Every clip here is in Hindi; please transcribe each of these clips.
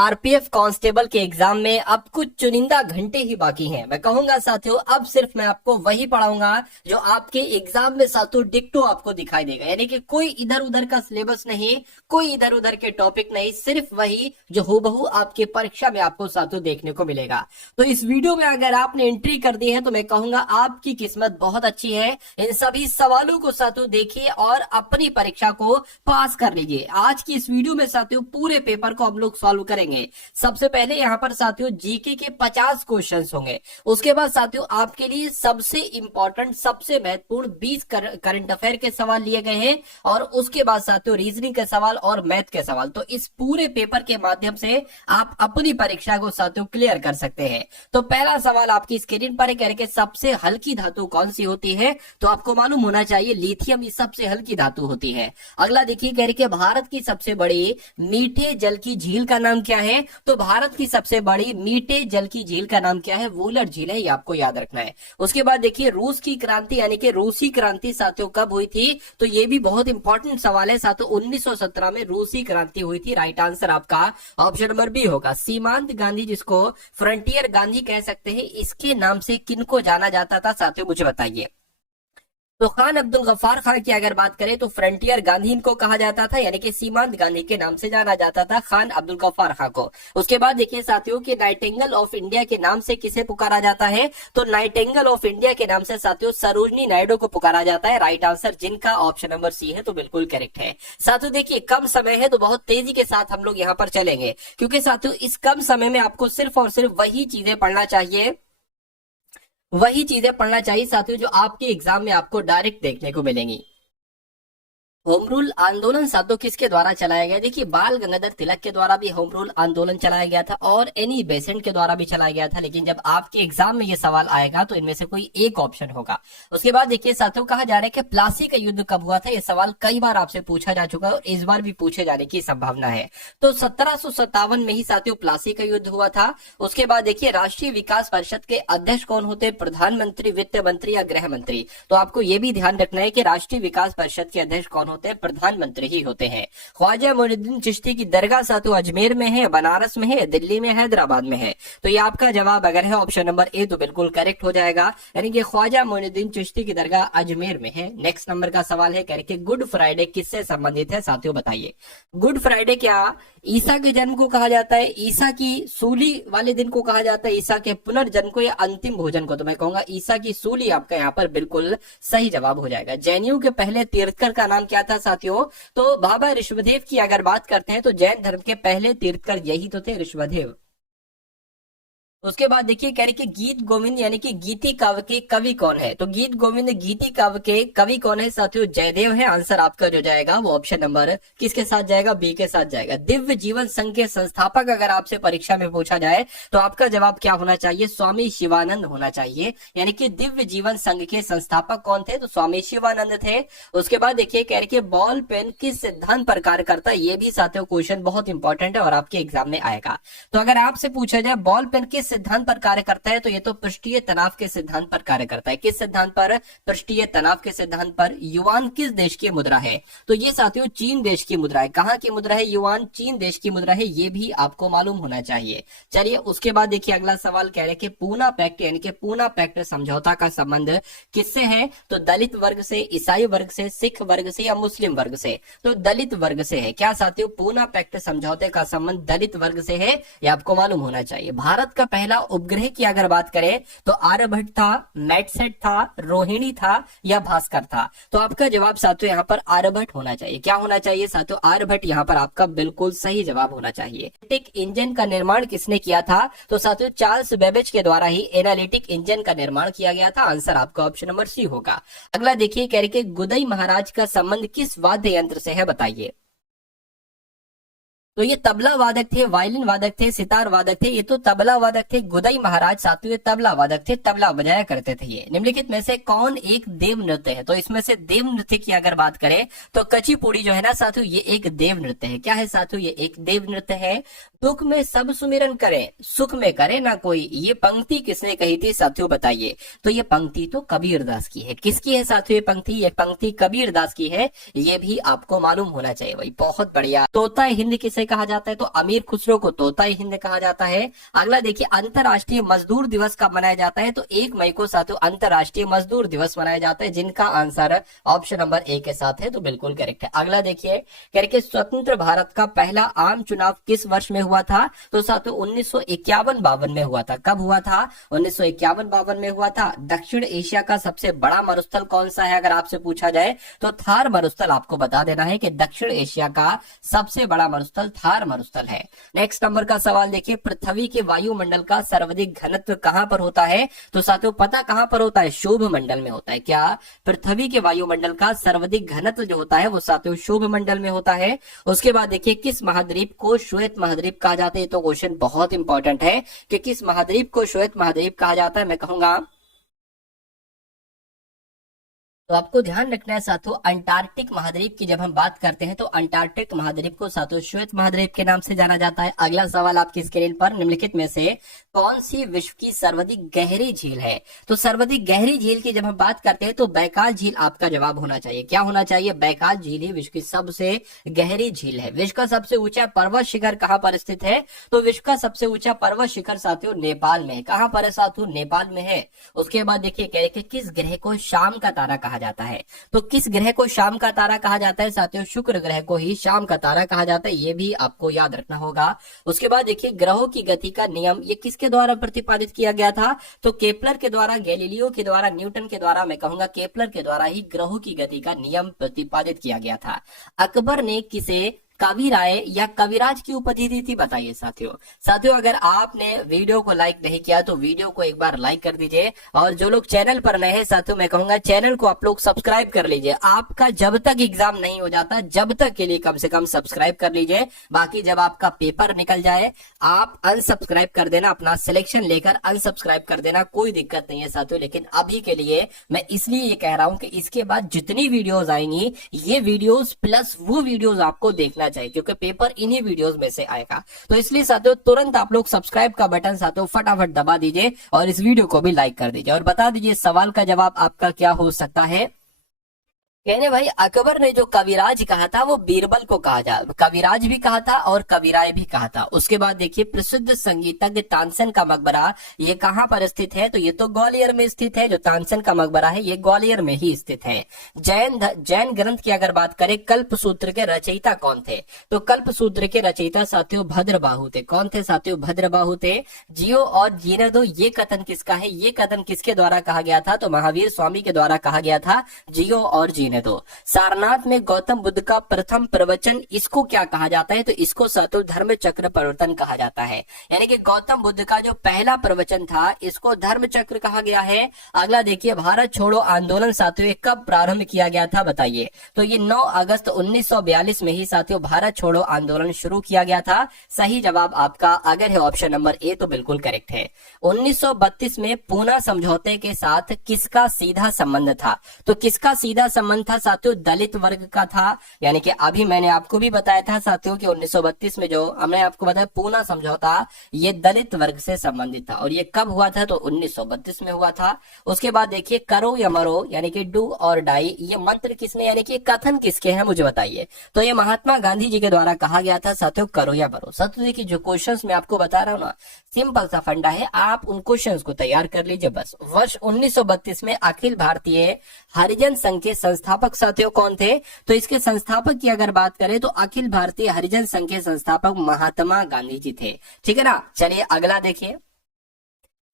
आरपीएफ कांस्टेबल के एग्जाम में अब कुछ चुनिंदा घंटे ही बाकी हैं। मैं कहूंगा साथियों, अब सिर्फ मैं आपको वही पढ़ाऊंगा जो आपके एग्जाम में साथियों डिक्टो आपको दिखाई देगा। यानी कि कोई इधर उधर का सिलेबस नहीं, कोई इधर उधर के टॉपिक नहीं, सिर्फ वही जो हूबहू आपके परीक्षा में आपको साथियों देखने को मिलेगा। तो इस वीडियो में अगर आपने एंट्री कर दी है तो मैं कहूंगा आपकी किस्मत बहुत अच्छी है। इन सभी सवालों को साथियों देखिए और अपनी परीक्षा को पास कर लीजिए। आज की इस वीडियो में साथियों पूरे पेपर को हम लोग सॉल्व करेंगे। सबसे पहले यहाँ पर साथियों जीके के 50 क्वेश्चंस होंगे। उसके बाद साथियों आपके लिए सबसे इंपॉर्टेंट, सबसे महत्वपूर्ण 20 करंट अफेयर के सवाल लिए गए हैं और उसके बाद साथियों रीजनिंग के सवाल और मैथ के सवाल। तो इस पूरे पेपर के माध्यम से आप अपनी परीक्षा को साथियों क्लियर कर सकते हैं। तो पहला सवाल आपकी स्क्रीन पर है कि सबसे हल्की धातु कौन सी होती है? तो आपको मालूम होना चाहिए लिथियम ही सबसे हल्की धातु होती है। अगला देखिए कह रहे कि भारत की सबसे बड़ी मीठे जल की झील का नाम क्या है? तो भारत की सबसे बड़ी मीठे जल की झील का नाम क्या है? वुलर झील है, ये आपको याद रखना है। उसके बाद देखिए रूस की क्रांति यानी कि रूसी क्रांति साथियों कब हुई थी? तो ये भी बहुत इंपॉर्टेंट सवाल है साथियों। 1917 में रूसी क्रांति हुई थी। राइट आंसर आपका ऑप्शन नंबर बी होगा। सीमांत गांधी, जिसको फ्रंटियर गांधी कह सकते हैं, इसके नाम से किनको जाना जाता था साथियों, मुझे बताइए। तो खान अब्दुल गफ्फार खान की अगर बात करें तो फ्रंटियर गांधी इनको कहा जाता था, यानी कि सीमांत गांधी के नाम से जाना जाता था खान अब्दुल गफ्फार खान को। उसके बाद देखिए साथियों कि नाइटिंगेल ऑफ इंडिया के नाम से किसे पुकारा जाता है? तो नाइटिंगेल ऑफ इंडिया के नाम से साथियों सरोजनी नायडू को पुकारा जाता है। राइट आंसर जिनका ऑप्शन नंबर सी है, तो बिल्कुल करेक्ट है। साथियों देखिए कम समय है तो बहुत तेजी के साथ हम लोग यहाँ पर चलेंगे, क्योंकि साथियों इस कम समय में आपको सिर्फ और सिर्फ वही चीजें पढ़ना चाहिए, वही चीजें पढ़ना चाहिए साथियों जो आपके एग्जाम में आपको डायरेक्ट देखने को मिलेंगी। होम रूल आंदोलन साथियों किसके द्वारा चलाया गया? देखिए बाल गंगाधर तिलक के द्वारा भी होम रूल आंदोलन चलाया गया था और एनी बेसेंट के द्वारा भी चलाया गया था। लेकिन जब आपके एग्जाम में ये सवाल आएगा तो इनमें से कोई एक ऑप्शन होगा। उसके बाद देखिए साथियों कहा जा रहा है कि प्लासी का युद्ध कब हुआ था? ये सवाल कई बार आपसे पूछा जा चुका है और इस बार भी पूछे जाने की संभावना है। तो 1757 में ही साथियों प्लासी का युद्ध हुआ था। उसके बाद देखिए राष्ट्रीय विकास परिषद के अध्यक्ष कौन होते हैं? प्रधानमंत्री, वित्त मंत्री या गृह मंत्री? तो आपको यह भी ध्यान रखना है कि राष्ट्रीय विकास परिषद के अध्यक्ष कौन होते हैं? प्रधानमंत्री ही होते हैं। ख्वाजा मोइनुद्दीन चिश्ती की दरगाह साथियों अजमेर में है, बनारस में है, दिल्ली में, हैदराबाद में है? तो ये आपका जवाब अगर है ऑप्शन नंबर ए तो बिल्कुल करेक्ट हो जाएगा, यानी कि ख्वाजा मोइनुद्दीन चिश्ती की दरगाह अजमेर में है। नेक्स्ट नंबर का सवाल है कि गुड फ्राइडे किससे संबंधित है साथियों, बताइए। गुड फ्राइडे क्या ईसा के जन्म को कहा जाता है, ईसा की सूली वाले दिन को कहा जाता है, ईसा के पुनर्जन्म को या अंतिम भोजन को? तो मैं कहूंगा ईसा की सूली आपका यहाँ पर बिल्कुल सही जवाब हो जाएगा। जैनियों के पहले तीर्थकर का नाम क्या था साथियों? तो बाबा ऋषभदेव की अगर बात करते हैं तो जैन धर्म के पहले तीर्थकर यही तो थे, ऋषभदेव। उसके बाद देखिए कह रहे कि गीत गोविंद यानी कि गीति काव्य के कवि कौन है? तो गीत गोविंद गीति काव्य के कवि कौन है साथियों? जयदेव है। आंसर आपका जो जाएगा वो ऑप्शन नंबर किसके साथ जाएगा? बी के साथ जाएगा। दिव्य जीवन संघ के संस्थापक अगर आपसे परीक्षा में पूछा जाए तो आपका जवाब क्या होना चाहिए? स्वामी शिवानंद होना चाहिए। यानी कि दिव्य जीवन संघ के संस्थापक कौन थे? तो स्वामी शिवानंद थे। उसके बाद देखिए कह रहे कि बॉल पेन किस सिद्धांत पर कार्य करता है? ये भी साथियों क्वेश्चन बहुत इंपॉर्टेंट है और आपके एग्जाम में आएगा। तो अगर आपसे पूछा जाए बॉल पेन किस सिद्धांत पर कार्य करता है, तो ये तो पृष्ठीय तनाव के सिद्धांत पर कार्य करता है। किस सिद्धांत पर? पृष्ठीय तनाव के सिद्धांत पर। युआन किस देश की मुद्रा है? तो ये साथियों चीन देश की मुद्रा है। कहां की मुद्रा है? युआन चीन देश की मुद्रा है, ये भी आपको मालूम होना चाहिए। चलिए उसके बाद देखिए अगला सवाल कह रहे कि पूना पैक्ट यानी कि पूना पैक्ट समझौता का संबंध किससे है? तो दलित वर्ग से, ईसाई वर्ग से, सिख वर्ग से या मुस्लिम वर्ग से? तो दलित वर्ग से है। क्या साथियों पूना पैक्ट समझौते का संबंध दलित वर्ग से है? ये आपको मालूम होना चाहिए। भारत का पहला उपग्रह की अगर बात करें तो आर्यभट्ट था, मैटसेट था, रोहिणी था या भास्कर था? तो आपका जवाब साथियों यहाँ पर आर्यभट्ट होना चाहिए। क्या होना चाहिए साथियों? आर्यभट्ट यहाँ पर आपका बिल्कुल सही जवाब होना चाहिए। एनालिटिक इंजन का निर्माण किसने किया था? तो साथियों चार्ल्स बेबेज के द्वारा ही एनालिटिक इंजन का निर्माण किया गया था। आंसर आपका ऑप्शन नंबर सी होगा। अगला देखिए कह रहे कि गुदई महाराज का संबंध किस वाद्य यंत्र से है, बताइए। तो ये तबला वादक थे, वायलिन वादक थे, सितार वादक थे? ये तो तबला वादक थे। गुदई महाराज साथियों तबला वादक थे, तबला बजाया करते थे। ये निम्नलिखित में से कौन एक देव नृत्य है? तो इसमें से देव नृत्य की अगर बात करें तो कचिपुड़ी जो है ना साथियों ये एक देव नृत्य है। क्या है साथियों? ये एक देव नृत्य है। दुख में सब सुमिरन करें, सुख में करे ना कोई, ये पंक्ति किसने कही थी साथियों, बताइए। तो ये पंक्ति तो कबीरदास की है। किसकी है साथियों ये पंक्ति? ये पंक्ति कबीरदास की है, ये भी आपको मालूम होना चाहिए भाई। बहुत बढ़िया। तोता हिंद किसे कहा जाता है? तो अमीर खुसरो को तोता हिंद कहा जाता है। अगला देखिए, अंतरराष्ट्रीय मजदूर दिवस कब मनाया जाता है? तो 1 मई को साथियों अंतरराष्ट्रीय मजदूर दिवस मनाया जाता है, जिनका आंसर ऑप्शन नंबर ए के साथ है, तो बिल्कुल करेक्ट है। अगला देखिए, कह रहे स्वतंत्र भारत का पहला आम चुनाव किस वर्ष में हुआ था? तो साथियों 1951-52 में हुआ था। कब हुआ था? 1951-52 में हुआ था। दक्षिण एशिया का सबसे बड़ा मरुस्थल कौन सा है अगर आपसे पूछा जाए? तो थार मरुस्थल आपको बता देना है कि दक्षिण एशिया का सबसे बड़ा मरुस्थल थार मरुस्थल है। नेक्स्ट नंबर का सवाल देखिए, पृथ्वी के वायुमंडल का सर्वाधिक घनत्व कहां पर होता है? तो साथियों पता कहां पर होता है? शुभ मंडल में होता है। क्या? पृथ्वी के वायुमंडल का सर्वाधिक घनत्व जो होता है वो साथियों शुभ मंडल में होता है। उसके बाद देखिए, किस महाद्वीप को श्वेत महाद्वीप कहा जाता है? तो क्वेश्चन बहुत इंपॉर्टेंट है कि किस महाद्वीप को श्वेत महाद्वीप कहा जाता है। मैं कहूंगा तो आपको ध्यान रखना है साथियों, अंटार्कटिक महाद्वीप की जब हम बात करते हैं तो अंटार्कटिक महाद्वीप को साथियों श्वेत महाद्वीप के नाम से जाना जाता है। अगला सवाल आपकी स्क्रीन पर, निम्नलिखित में से कौन सी विश्व की सर्वाधिक गहरी झील है? तो सर्वाधिक गहरी झील की जब हम बात करते हैं तो बैकाल झील आपका जवाब होना चाहिए। क्या होना चाहिए? बैकाल झील ही विश्व की सबसे गहरी झील है। विश्व का सबसे ऊंचा पर्वत शिखर कहां पर स्थित है? तो विश्व का सबसे ऊंचा पर्वत शिखर साथियों नेपाल में है। कहां पर है साथियों? नेपाल में है। उसके बाद देखिए, कह रहे किस ग्रह को शाम का तारा कहा जाता है? तो किस ग्रह को शाम का तारा कहा जाता है? साथियों शुक्र ग्रह को ही शाम का तारा कहा जाता है, ये भी आपको याद रखना होगा। उसके बाद देखिए, ग्रहों की गति का नियम ये किसके द्वारा प्रतिपादित किया गया था? तो केपलर के द्वारा, गैलीलियो के द्वारा, न्यूटन के द्वारा, मैं कहूंगा केपलर के द्वारा ही ग्रहों की गति का नियम प्रतिपादित किया गया था। अकबर ने किसे कविराय या कविराज की उपाधि दी थी? बताइए साथियों। साथियों अगर आपने वीडियो को लाइक नहीं किया तो वीडियो को एक बार लाइक कर दीजिए, और जो लोग चैनल पर नए हैं साथियों मैं कहूंगा चैनल को आप लोग सब्सक्राइब कर लीजिए। आपका जब तक एग्जाम नहीं हो जाता जब तक के लिए कम से कम सब्सक्राइब कर लीजिए। बाकी जब आपका पेपर निकल जाए आप अनसब्सक्राइब कर देना, अपना सिलेक्शन लेकर अनसब्सक्राइब कर देना, कोई दिक्कत नहीं है साथियों। लेकिन अभी के लिए मैं इसलिए ये कह रहा हूं कि इसके बाद जितनी वीडियोस आएंगी ये वीडियोस प्लस वो वीडियोस आपको देखना चाहिए, क्योंकि पेपर इन्हीं वीडियोस में से आएगा। तो इसलिए साथियों तुरंत आप लोग सब्सक्राइब का बटन साथियों फटाफट दबा दीजिए और इस वीडियो को भी लाइक कर दीजिए, और बता दीजिए सवाल का जवाब आपका क्या हो सकता है। कहने भाई, अकबर ने जो कविराज कहा था वो बीरबल को कहा जा, कविराज भी कहा था और कविराय भी कहा था। उसके बाद देखिए, प्रसिद्ध संगीतज्ञ तानसेन का मकबरा ये कहां पर स्थित है? तो ये तो ग्वालियर में स्थित है। जो तानसेन का मकबरा है ये ग्वालियर में ही स्थित है। जैन ग्रंथ की अगर बात करें, कल्पसूत्र के रचयिता कौन थे? तो कल्पसूत्र के रचयिता साथियों भद्रबाहु थे। कौन थे साथियों? भद्रबाहु थे। जियो और जीने दो ये कथन किसका है? ये कथन किसके द्वारा कहा गया था? तो महावीर स्वामी के द्वारा कहा गया था, जियो और जीने दो। सारनाथ में गौतम बुद्ध का प्रथम प्रवचन इसको क्या कहा जाता है? तो इसको सातु धर्म चक्र प्रवर्तन कहा जाता है। यानी कि गौतम बुद्ध का जो पहला प्रवचन था इसको धर्म चक्र कहा गया है। अगला देखिए, भारत छोड़ो आंदोलन साथियों कब प्रारंभ किया गया था? बताइए। तो ये 9 अगस्त 1942 में ही साथियों भारत छोड़ो आंदोलन शुरू किया गया था। सही जवाब आपका अगर है ऑप्शन नंबर ए तो बिल्कुल करेक्ट है। 1932 में पूना समझौते के साथ किसका सीधा संबंध था? तो किसका सीधा संबंध था साथियों? दलित वर्ग का था। यानी कि अभी मैंने आपको भी बताया था साथियों कि 1932 में जो हमने आपको बताया पूना समझौता ये दलित वर्ग से संबंधित था, और ये कब हुआ था? तो 1932 में हुआ था। उसके बाद देखिए, करो या मरो यानी कि डू और डाई ये मंत्र किसने यानी कि कथन किसके हैं मुझे बताइए। तो ये महात्मा गांधी जी के द्वारा कहा गया था साथियों, करो या मरो। साथियों देखिए, जो क्वेश्चंस मैं आपको बता रहा हूँ ना, सिंपल सा फंडा है, आप उन क्वेश्चंस को तैयार कर लीजिए बस। वर्ष 1932 में अखिल भारतीय हरिजन संघ के संस्थापक साथियों कौन थे? तो इसके संस्थापक की अगर बात करें तो अखिल भारतीय हरिजन संघ के संस्थापक महात्मा गांधी जी थे। ठीक है ना। चलिए अगला देखिए,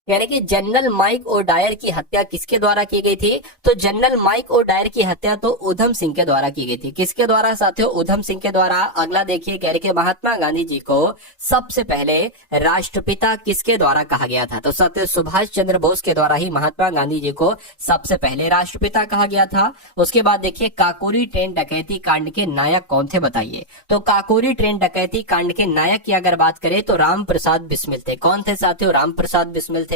यानी कि जनरल माइक और डायर की हत्या किसके द्वारा की गई थी? तो जनरल माइक और डायर की हत्या तो उधम सिंह के द्वारा की गई थी। किसके द्वारा साथियों? उधम सिंह के द्वारा। अगला देखिए, कह रहे कि महात्मा गांधी जी को सबसे पहले राष्ट्रपिता किसके द्वारा कहा गया था? तो साथियों सुभाष चंद्र बोस के द्वारा ही महात्मा गांधी जी को सबसे पहले राष्ट्रपिता कहा गया था। उसके बाद देखिए, काकोरी ट्रेन डकैती कांड के नायक कौन थे? बताइए। तो काकोरी ट्रेन डकैती कांड के नायक की अगर बात करें तो राम प्रसाद बिस्मिल थे। कौन थे साथियों? राम प्रसाद बिस्मिल थे।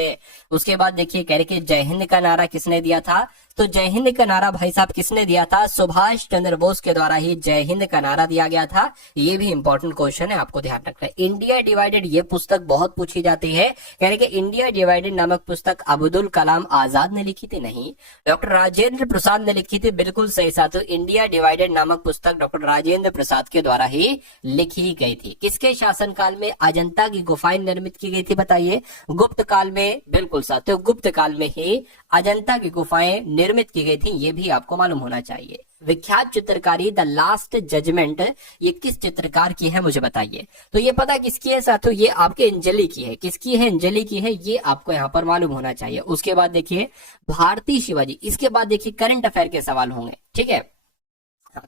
उसके बाद देखिए, कह रहे कि जय हिंद का नारा किसने दिया था? तो जय हिंद का नारा भाई साहब किसने दिया था? सुभाष चंद्र बोस के द्वारा ही जय हिंद का नारा दिया गया था। ये भी इंपॉर्टेंट क्वेश्चन है, आपको ध्यान रखना है। इंडिया डिवाइडेड ये पुस्तक बहुत पूछी जाती है, यानी कि इंडिया डिवाइडेड नामक पुस्तक अब्दुल कलाम आजाद ने लिखी थी? नहीं, डॉक्टर राजेंद्र प्रसाद ने लिखी थी। बिल्कुल सही साथियों, इंडिया डिवाइडेड नामक पुस्तक डॉक्टर राजेंद्र प्रसाद के द्वारा ही लिखी गई थी। किसके शासनकाल में अजंता की गुफाएं निर्मित की गई थी बताइए? गुप्त काल में। बिल्कुल साथियों, गुप्त काल में ही अजंता की गुफाएं निर्मित की गई थी, ये भी आपको मालूम होना चाहिए। विख्यात चित्रकारी द लास्ट जजमेंट ये किस चित्रकार की है मुझे बताइए? तो ये पता किसकी है साथियों? ये आपके अंजलि की है। किसकी है? अंजलि की है, ये आपको यहाँ पर मालूम होना चाहिए। उसके बाद देखिए भारतीय शिवाजी। इसके बाद देखिए करंट अफेयर के सवाल होंगे, ठीक है?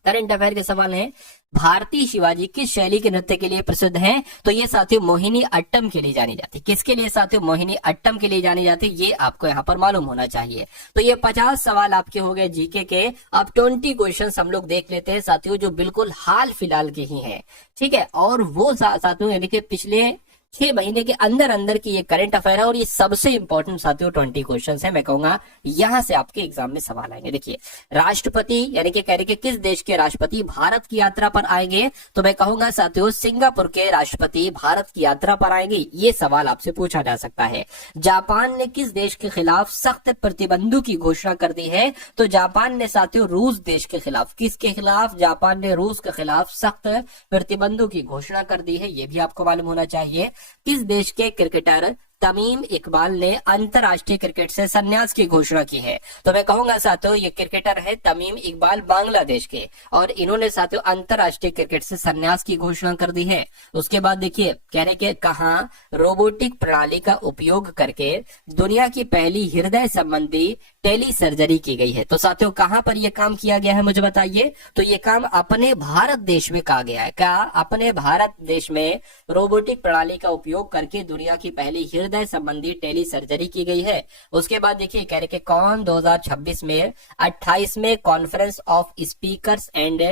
करंट अफेयर के सवाल है, भारतीय शिवाजी किस शैली के नृत्य के लिए प्रसिद्ध हैं? तो ये साथियों मोहिनी अट्टम के लिए जानी जाती है। किसके लिए साथियों? मोहिनी अट्टम के लिए जानी जाती है, ये आपको यहाँ पर मालूम होना चाहिए। तो ये 50 सवाल आपके हो गए जीके के। अब 20 क्वेश्चन हम लोग देख लेते हैं साथियों, जो बिल्कुल हाल फिलहाल के ही हैं, ठीक है? और वो साथियों यानी कि पिछले 6 महीने के अंदर अंदर की ये करंट अफेयर है, और ये सबसे इंपॉर्टेंट साथियों 20 क्वेश्चन है। मैं कहूंगा यहां से आपके एग्जाम में सवाल आएंगे। देखिए राष्ट्रपति यानी कि कह रहे कि किस देश के राष्ट्रपति भारत की यात्रा पर आएंगे? तो मैं कहूंगा साथियों सिंगापुर के राष्ट्रपति भारत की यात्रा पर आएंगे, ये सवाल आपसे पूछा जा सकता है। जापान ने किस देश के खिलाफ सख्त प्रतिबंधों की घोषणा कर दी है? तो जापान ने साथियों रूस देश के खिलाफ, किसके खिलाफ? जापान ने रूस के खिलाफ सख्त प्रतिबंधों की घोषणा कर दी है, ये भी आपको मालूम होना चाहिए। किस देश के क्रिकेटर तमीम इकबाल ने अंतरराष्ट्रीय क्रिकेट से संन्यास की घोषणा की है? तो मैं कहूंगा साथियों ये क्रिकेटर है तमीम इकबाल बांग्लादेश के, और इन्होंने साथियों अंतरराष्ट्रीय क्रिकेट से संन्यास की घोषणा कर दी है। उसके बाद देखिए कह रहे कि कहां रोबोटिक प्रणाली का उपयोग करके दुनिया की पहली हृदय संबंधी टेली सर्जरी की गई है? तो साथियों कहां पर यह काम किया गया है मुझे बताइए? तो ये काम अपने भारत देश में कहा गया है। क्या? अपने भारत देश में रोबोटिक प्रणाली का उपयोग करके दुनिया की पहली हृदय संबंधी टेली सर्जरी की गई है। उसके बाद देखिए कह रहे कि कौन 2026 में 28वें conference of speakers and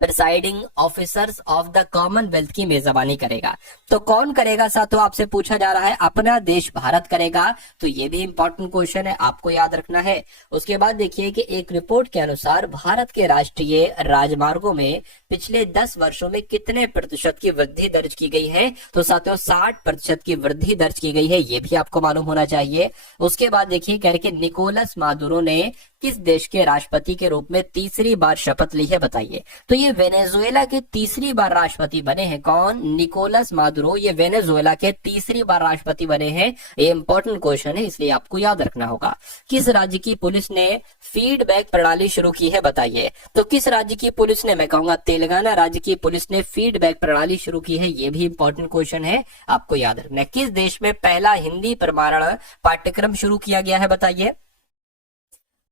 presiding officers of the Commonwealth की मेजबानी करेगा? तो कौन करेगा साथियों? आपसे पूछा जा रहा है। अपना देश भारत करेगा, तो ये भी इंपॉर्टेंट क्वेश्चन है, आपको याद रखना है। उसके बाद देखिए कि एक रिपोर्ट के अनुसार भारत के राष्ट्रीय राजमार्गों में पिछले 10 वर्षों में कितने प्रतिशत की वृद्धि दर्ज की गई है? तो साथियों 60% की वृद्धि दर्ज की गई है, ये भी आपको मालूम होना चाहिए। उसके बाद देखिए कह रहे कि निकोलस मादुरो ने किस देश के राष्ट्रपति के रूप में तीसरी बार शपथ ली है बताइए? तो ये वेनेजुएला के तीसरी बार राष्ट्रपति बने हैं। कौन? निकोलस मादुरो, ये वेनेजुएला के तीसरी बार राष्ट्रपति बने हैं। ये इंपॉर्टेंट क्वेश्चन है, इसलिए आपको याद रखना होगा। किस राज्य की पुलिस ने फीडबैक प्रणाली शुरू की है बताइए? तो किस राज्य की पुलिस ने? मैं कहूंगा तेलंगाना राज्य की पुलिस ने फीडबैक प्रणाली शुरू की है, ये भी इंपॉर्टेंट क्वेश्चन है, आपको याद रखना है। किस देश में पहला हिंदी प्रमाणन पाठ्यक्रम शुरू किया गया है बताइए?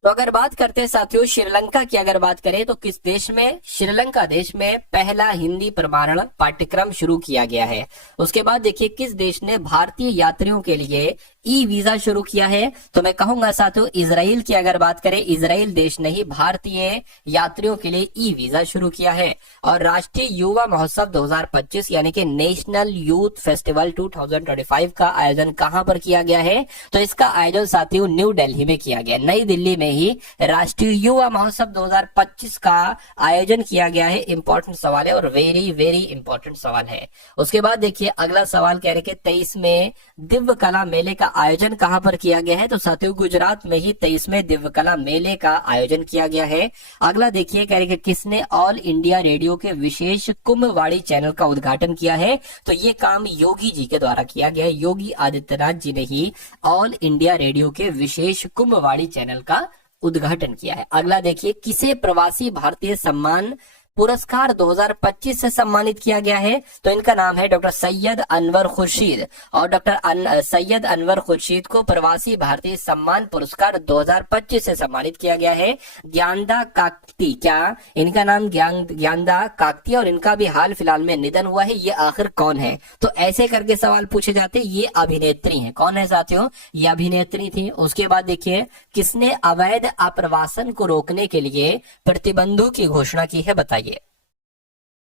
तो अगर बात करते हैं साथियों श्रीलंका की, अगर बात करें तो किस देश में? श्रीलंका देश में पहला हिंदी प्रमाणन पाठ्यक्रम शुरू किया गया है। उसके बाद देखिए किस देश ने भारतीय यात्रियों के लिए ई वीजा शुरू किया है? तो मैं कहूंगा साथियों इजराइल की अगर बात करें, इजराइल देश ने ही भारतीय यात्रियों के लिए ई वीजा शुरू किया है। और राष्ट्रीय युवा महोत्सव 2025 यानी कि नेशनल यूथ फेस्टिवल 2025 का आयोजन कहां पर किया गया है? तो इसका आयोजन साथियों न्यू दिल्ली में किया गया, नई दिल्ली में ही राष्ट्रीय युवा महोत्सव 2025 का आयोजन किया गया है। इंपॉर्टेंट सवाल है और वेरी वेरी इंपॉर्टेंट सवाल है। उसके बाद देखिए अगला सवाल कह रहे कि 23वें दिव्य कला मेले का आयोजन कहां पर किया गया है? तो साथियों गुजरात में ही 23वें दिव्य कला मेले का आयोजन किया गया है। अगला देखिए कह रहे कि किसने ऑल इंडिया रेडियो के विशेष कुंभवाड़ी चैनल का उद्घाटन किया है? तो ये काम योगी जी के द्वारा किया गया है। योगी आदित्यनाथ जी ने ही ऑल इंडिया रेडियो के विशेष कुंभवाड़ी चैनल का उद्घाटन किया है। अगला देखिए किसे प्रवासी भारतीय सम्मान पुरस्कार 2025 से सम्मानित किया गया है? तो इनका नाम है डॉक्टर सैयद अनवर खुर्शीद, और डॉक्टर सैयद अनवर खुर्शीद को प्रवासी भारतीय सम्मान पुरस्कार 2025 से सम्मानित किया गया है। ज्ञानदा काकती, क्या इनका नाम ज्ञानदा काकती, और इनका भी हाल फिलहाल में निधन हुआ है। ये आखिर कौन है? तो ऐसे करके सवाल पूछे जाते हैं। ये अभिनेत्री है। कौन है साथियों? ये अभिनेत्री थी। उसके बाद देखिए किसने अवैध आप्रवासन को रोकने के लिए प्रतिबंधों की घोषणा की है बताइए?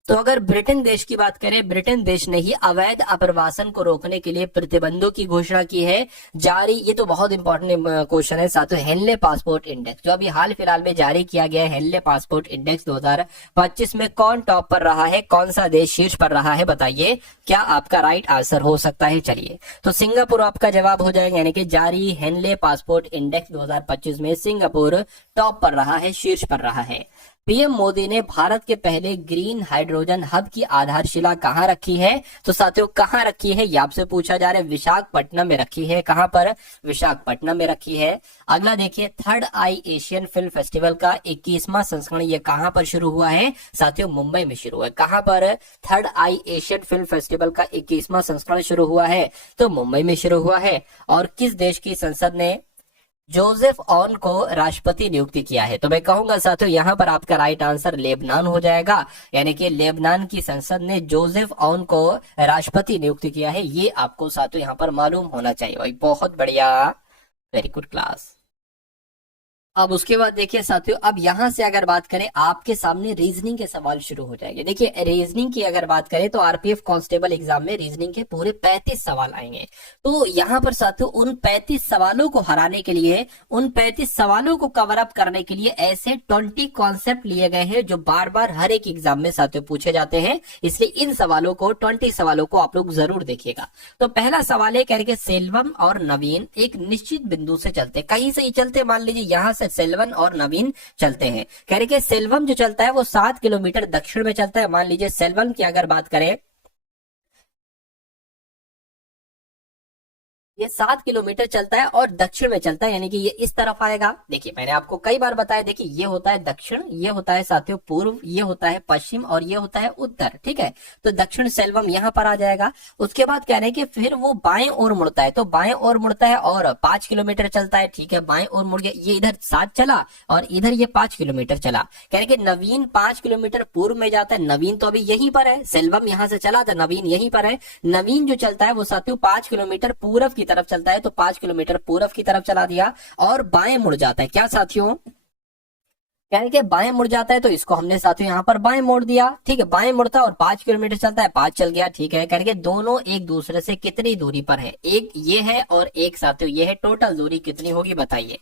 तो अगर ब्रिटेन देश की बात करें, ब्रिटेन देश ने ही अवैध अप्रवासन को रोकने के लिए प्रतिबंधों की घोषणा की है जारी। ये तो बहुत इंपॉर्टेंट क्वेश्चन है साथियों। हेनले पासपोर्ट इंडेक्स जो अभी हाल फिलहाल में जारी किया गया है, हेनले पासपोर्ट इंडेक्स 2025 में कौन टॉप पर रहा है, कौन सा देश शीर्ष पर रहा है, बताइए क्या आपका राइट आंसर हो सकता है। चलिए, तो सिंगापुर आपका जवाब हो जाएगा, यानी कि जारी हेनले पासपोर्ट इंडेक्स 2025 में सिंगापुर टॉप पर रहा है, शीर्ष पर रहा है। पीएम मोदी ने भारत के पहले ग्रीन हाइड्रोजन हब की आधारशिला कहां रखी है, तो साथियों कहां रखी है ये आपसे पूछा जा रहा है। विशाखापट्टनम में रखी है। कहां पर? विशाखापट्टनम में रखी है। अगला देखिए, थर्ड आई एशियन फिल्म फेस्टिवल का 21वां संस्करण ये कहां पर शुरू हुआ है, साथियों मुंबई में शुरू हुआ है। कहां पर थर्ड आई एशियन फिल्म फेस्टिवल का 21वां संस्करण शुरू हुआ है, तो मुंबई में शुरू हुआ है। और किस देश की संसद ने जोसेफ ऑन को राष्ट्रपति नियुक्ति किया है, तो मैं कहूंगा साथियों यहाँ पर आपका राइट आंसर लेबनान हो जाएगा, यानी कि लेबनान की संसद ने जोसेफ ऑन को राष्ट्रपति नियुक्ति किया है। ये आपको साथियों यहाँ पर मालूम होना चाहिए भाई। बहुत बढ़िया, वेरी गुड क्लास। अब उसके बाद देखिए साथियों, अब यहां से अगर बात करें, आपके सामने रीजनिंग के सवाल शुरू हो जाएंगे। देखिए रीजनिंग की अगर बात करें तो आरपीएफ कांस्टेबल एग्जाम में रीजनिंग के पूरे 35 सवाल आएंगे। तो यहाँ पर साथियों उन 35 सवालों को हराने के लिए, उन 35 सवालों को कवर अप करने के लिए ऐसे 20 कॉन्सेप्ट लिए गए हैं जो बार बार हर एक एग्जाम में साथियों पूछे जाते हैं। इसलिए इन सवालों को, 20 सवालों को आप लोग जरूर देखिएगा। तो पहला सवाल है, कह रहे सेल्वम और नवीन एक निश्चित बिंदु से चलते, कहीं से ही चलते, मान लीजिए यहां सेल्वन और नवीन चलते हैं। कह रहे कि सेल्वम जो चलता है वो 7 किलोमीटर दक्षिण में चलता है। मान लीजिए सेल्वम की अगर बात करें, ये 7 किलोमीटर चलता है और दक्षिण में चलता है, यानी कि ये इस तरफ आएगा। देखिए मैंने आपको कई बार बताया, देखिए ये होता है दक्षिण, ये होता है साथियों पूर्व, ये होता है पश्चिम और ये होता है उत्तर। ठीक है, तो दक्षिण सेल्वम यहाँ पर आ जाएगा। उसके बाद कह रहे हैं कि फिर वो बाएं ओर मुड़ता है, तो बाएं ओर मुड़ता है और 5 किलोमीटर चलता है। ठीक है, बाएं ओर मुड़ गया, ये इधर 7 चला और इधर ये 5 किलोमीटर चला। कह रहे कि नवीन 5 किलोमीटर पूर्व में जाता है। नवीन तो अभी यहीं पर है, सेल्वम यहाँ से चला था, नवीन यहीं पर है। नवीन जो चलता है वो साथियों 5 किलोमीटर पूर्व की तरफ चलता है, तो 5 किलोमीटर पूर्व की तरफ चला दिया और बाएं मुड़ जाता है। क्या साथियों, यानी कि बाएं मुड़ जाता है, तो इसको हमने साथियों यहाँ पर बाएं मोड़ दिया। ठीक है, बाएं मुड़ता है और 5 किलोमीटर चलता है, 5 चल गया। ठीक है, करके दोनों एक दूसरे से कितनी दूरी पर है, एक ये है और एक साथियों ये है, टोटल दूरी कितनी होगी बताइए।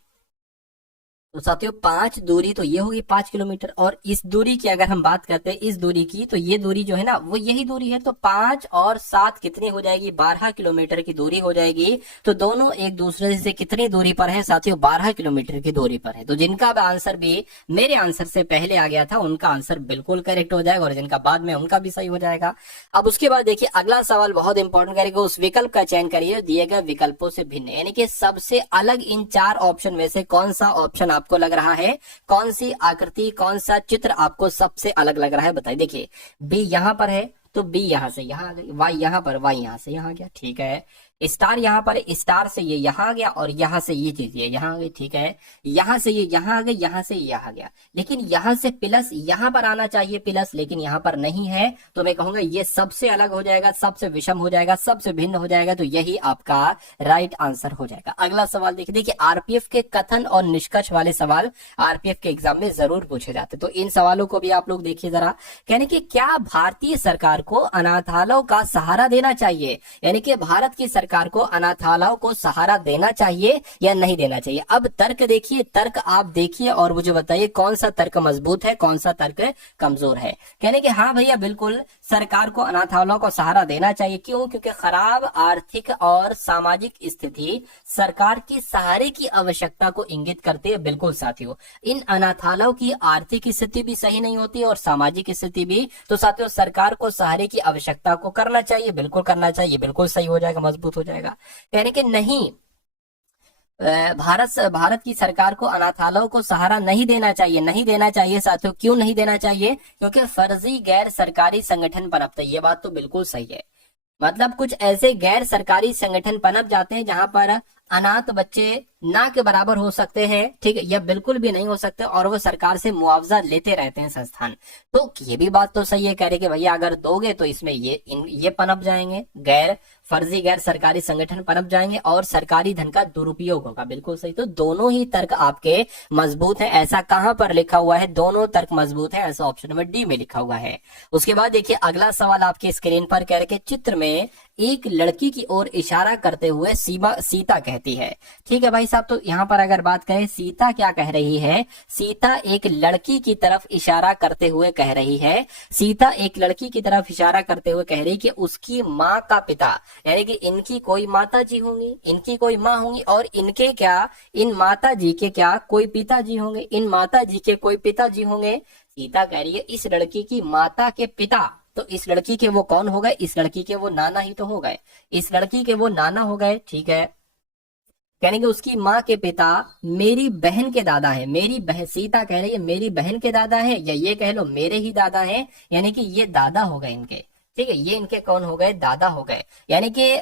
तो साथियों 5 दूरी तो ये होगी 5 किलोमीटर, और इस दूरी की अगर हम बात करते हैं, इस दूरी की, तो ये दूरी जो है ना वो यही दूरी है। तो 5 और 7 कितनी हो जाएगी, 12 किलोमीटर की दूरी हो जाएगी। तो दोनों एक दूसरे से कितनी दूरी पर है साथियों, 12 किलोमीटर की दूरी पर है। तो जिनका आंसर भी मेरे आंसर से पहले आ गया था उनका आंसर बिल्कुल करेक्ट हो जाएगा, और जिनका बाद में उनका भी सही हो जाएगा। अब उसके बाद देखिए अगला सवाल बहुत इंपॉर्टेंट करेगा, उस विकल्प का चयन करिए दिए गए विकल्पों से भिन्न, यानी कि सबसे अलग इन 4 ऑप्शन में से कौन सा ऑप्शन आपको लग रहा है, कौन सी आकृति, कौन सा चित्र आपको सबसे अलग लग रहा है बताइए। देखिए बी यहां पर है, तो बी यहां से यहां आ गई, वाई यहां पर, वाई यहां से यहां आ गया। ठीक है, स्टार यहां पर, स्टार से ये यहां आ गया और यहां से ये चीज ये यहां आ गई। ठीक है, यहां से ये यहां आ गई, यहां से ये आ गया, लेकिन यहां से प्लस यहां पर आना चाहिए प्लस, लेकिन यहां पर नहीं है। तो मैं कहूंगा ये सबसे अलग हो जाएगा, सबसे विषम हो जाएगा, सबसे भिन्न हो जाएगा। तो यही आपका राइट आंसर हो जाएगा। अगला सवाल देखिए आरपीएफ के कथन और निष्कर्ष वाले सवाल आरपीएफ के एग्जाम में जरूर पूछे जाते, तो इन सवालों को भी आप लोग देखिए जरा। कहने की क्या भारतीय सरकार को अनाथालयों का सहारा देना चाहिए, यानी कि भारत की सरकार को अनाथालयों को सहारा देना चाहिए या नहीं देना चाहिए। अब तर्क देखिए, तर्क आप देखिए और मुझे बताइए कौन सा तर्क मजबूत है, कौन सा तर्क कमजोर है। कहने कि हाँ भैया बिल्कुल सरकार को अनाथालयों को सहारा देना चाहिए। क्यों? क्योंकि खराब आर्थिक और सामाजिक स्थिति सरकार की सहारे की आवश्यकता को इंगित करती है। बिल्कुल साथियों, इन अनाथालयों की आर्थिक स्थिति भी सही नहीं होती और सामाजिक स्थिति भी, तो साथियों सरकार को सहारे की आवश्यकता को करना चाहिए, बिल्कुल करना चाहिए, बिल्कुल सही हो जाएगा, मजबूत हो जाएगा। यानी कि नहीं, भारत की सरकार को अनाथालयों को सहारा नहीं देना चाहिए, नहीं देना चाहिए साथियों। क्यों नहीं देना चाहिए? क्योंकि फर्जी गैर सरकारी संगठन पनपते, ये बात तो बिल्कुल सही है। मतलब कुछ ऐसे गैर सरकारी संगठन पनप जाते हैं जहां पर अनाथ बच्चे ना के बराबर हो सकते हैं, ठीक है, या बिल्कुल भी नहीं हो सकते, और वो सरकार से मुआवजा लेते रहते हैं संस्थान। तो ये भी बात तो सही है, कह रहे कि भैया अगर दोगे तो इसमें ये पनप जाएंगे गैर फर्जी गैर सरकारी संगठन पनप जाएंगे और सरकारी धन का दुरुपयोग होगा। बिल्कुल सही। तो दोनों ही तर्क आपके मजबूत हैं। ऐसा कहां पर लिखा हुआ है? दोनों तर्क मजबूत हैं, ऐसा ऑप्शन नंबर डी में लिखा हुआ है। उसके बाद देखिए अगला सवाल आपके स्क्रीन पर कह रहे चित्र में एक लड़की की ओर इशारा करते हुए सीता कहती है। ठीक है भाई साहब, तो यहाँ पर अगर बात करें सीता क्या कह रही है? सीता एक लड़की की तरफ इशारा करते हुए कह रही है, सीता एक लड़की की तरफ इशारा करते हुए कह रही कि उसकी माँ का पिता, यानी कि इनकी कोई माता जी होंगी, इनकी कोई माँ होंगी और इनके क्या, इन माता जी के क्या कोई पिताजी होंगे, इन माता जी के कोई पिताजी होंगे। सीता कह रही है इस लड़की की माता के पिता, तो इस लड़की के वो कौन हो गए? इस लड़की के वो नाना ही तो हो गए, इस लड़की के वो नाना हो गए। ठीक है, कहने कि उसकी माँ के पिता मेरी बहन के दादा है। मेरी बहन, सीता कह रही है मेरी बहन के दादा है, या ये कह लो मेरे ही दादा है, यानी कि ये दादा हो गए इनके। ठीक है, ये इनके कौन हो गए? दादा हो गए, यानी कि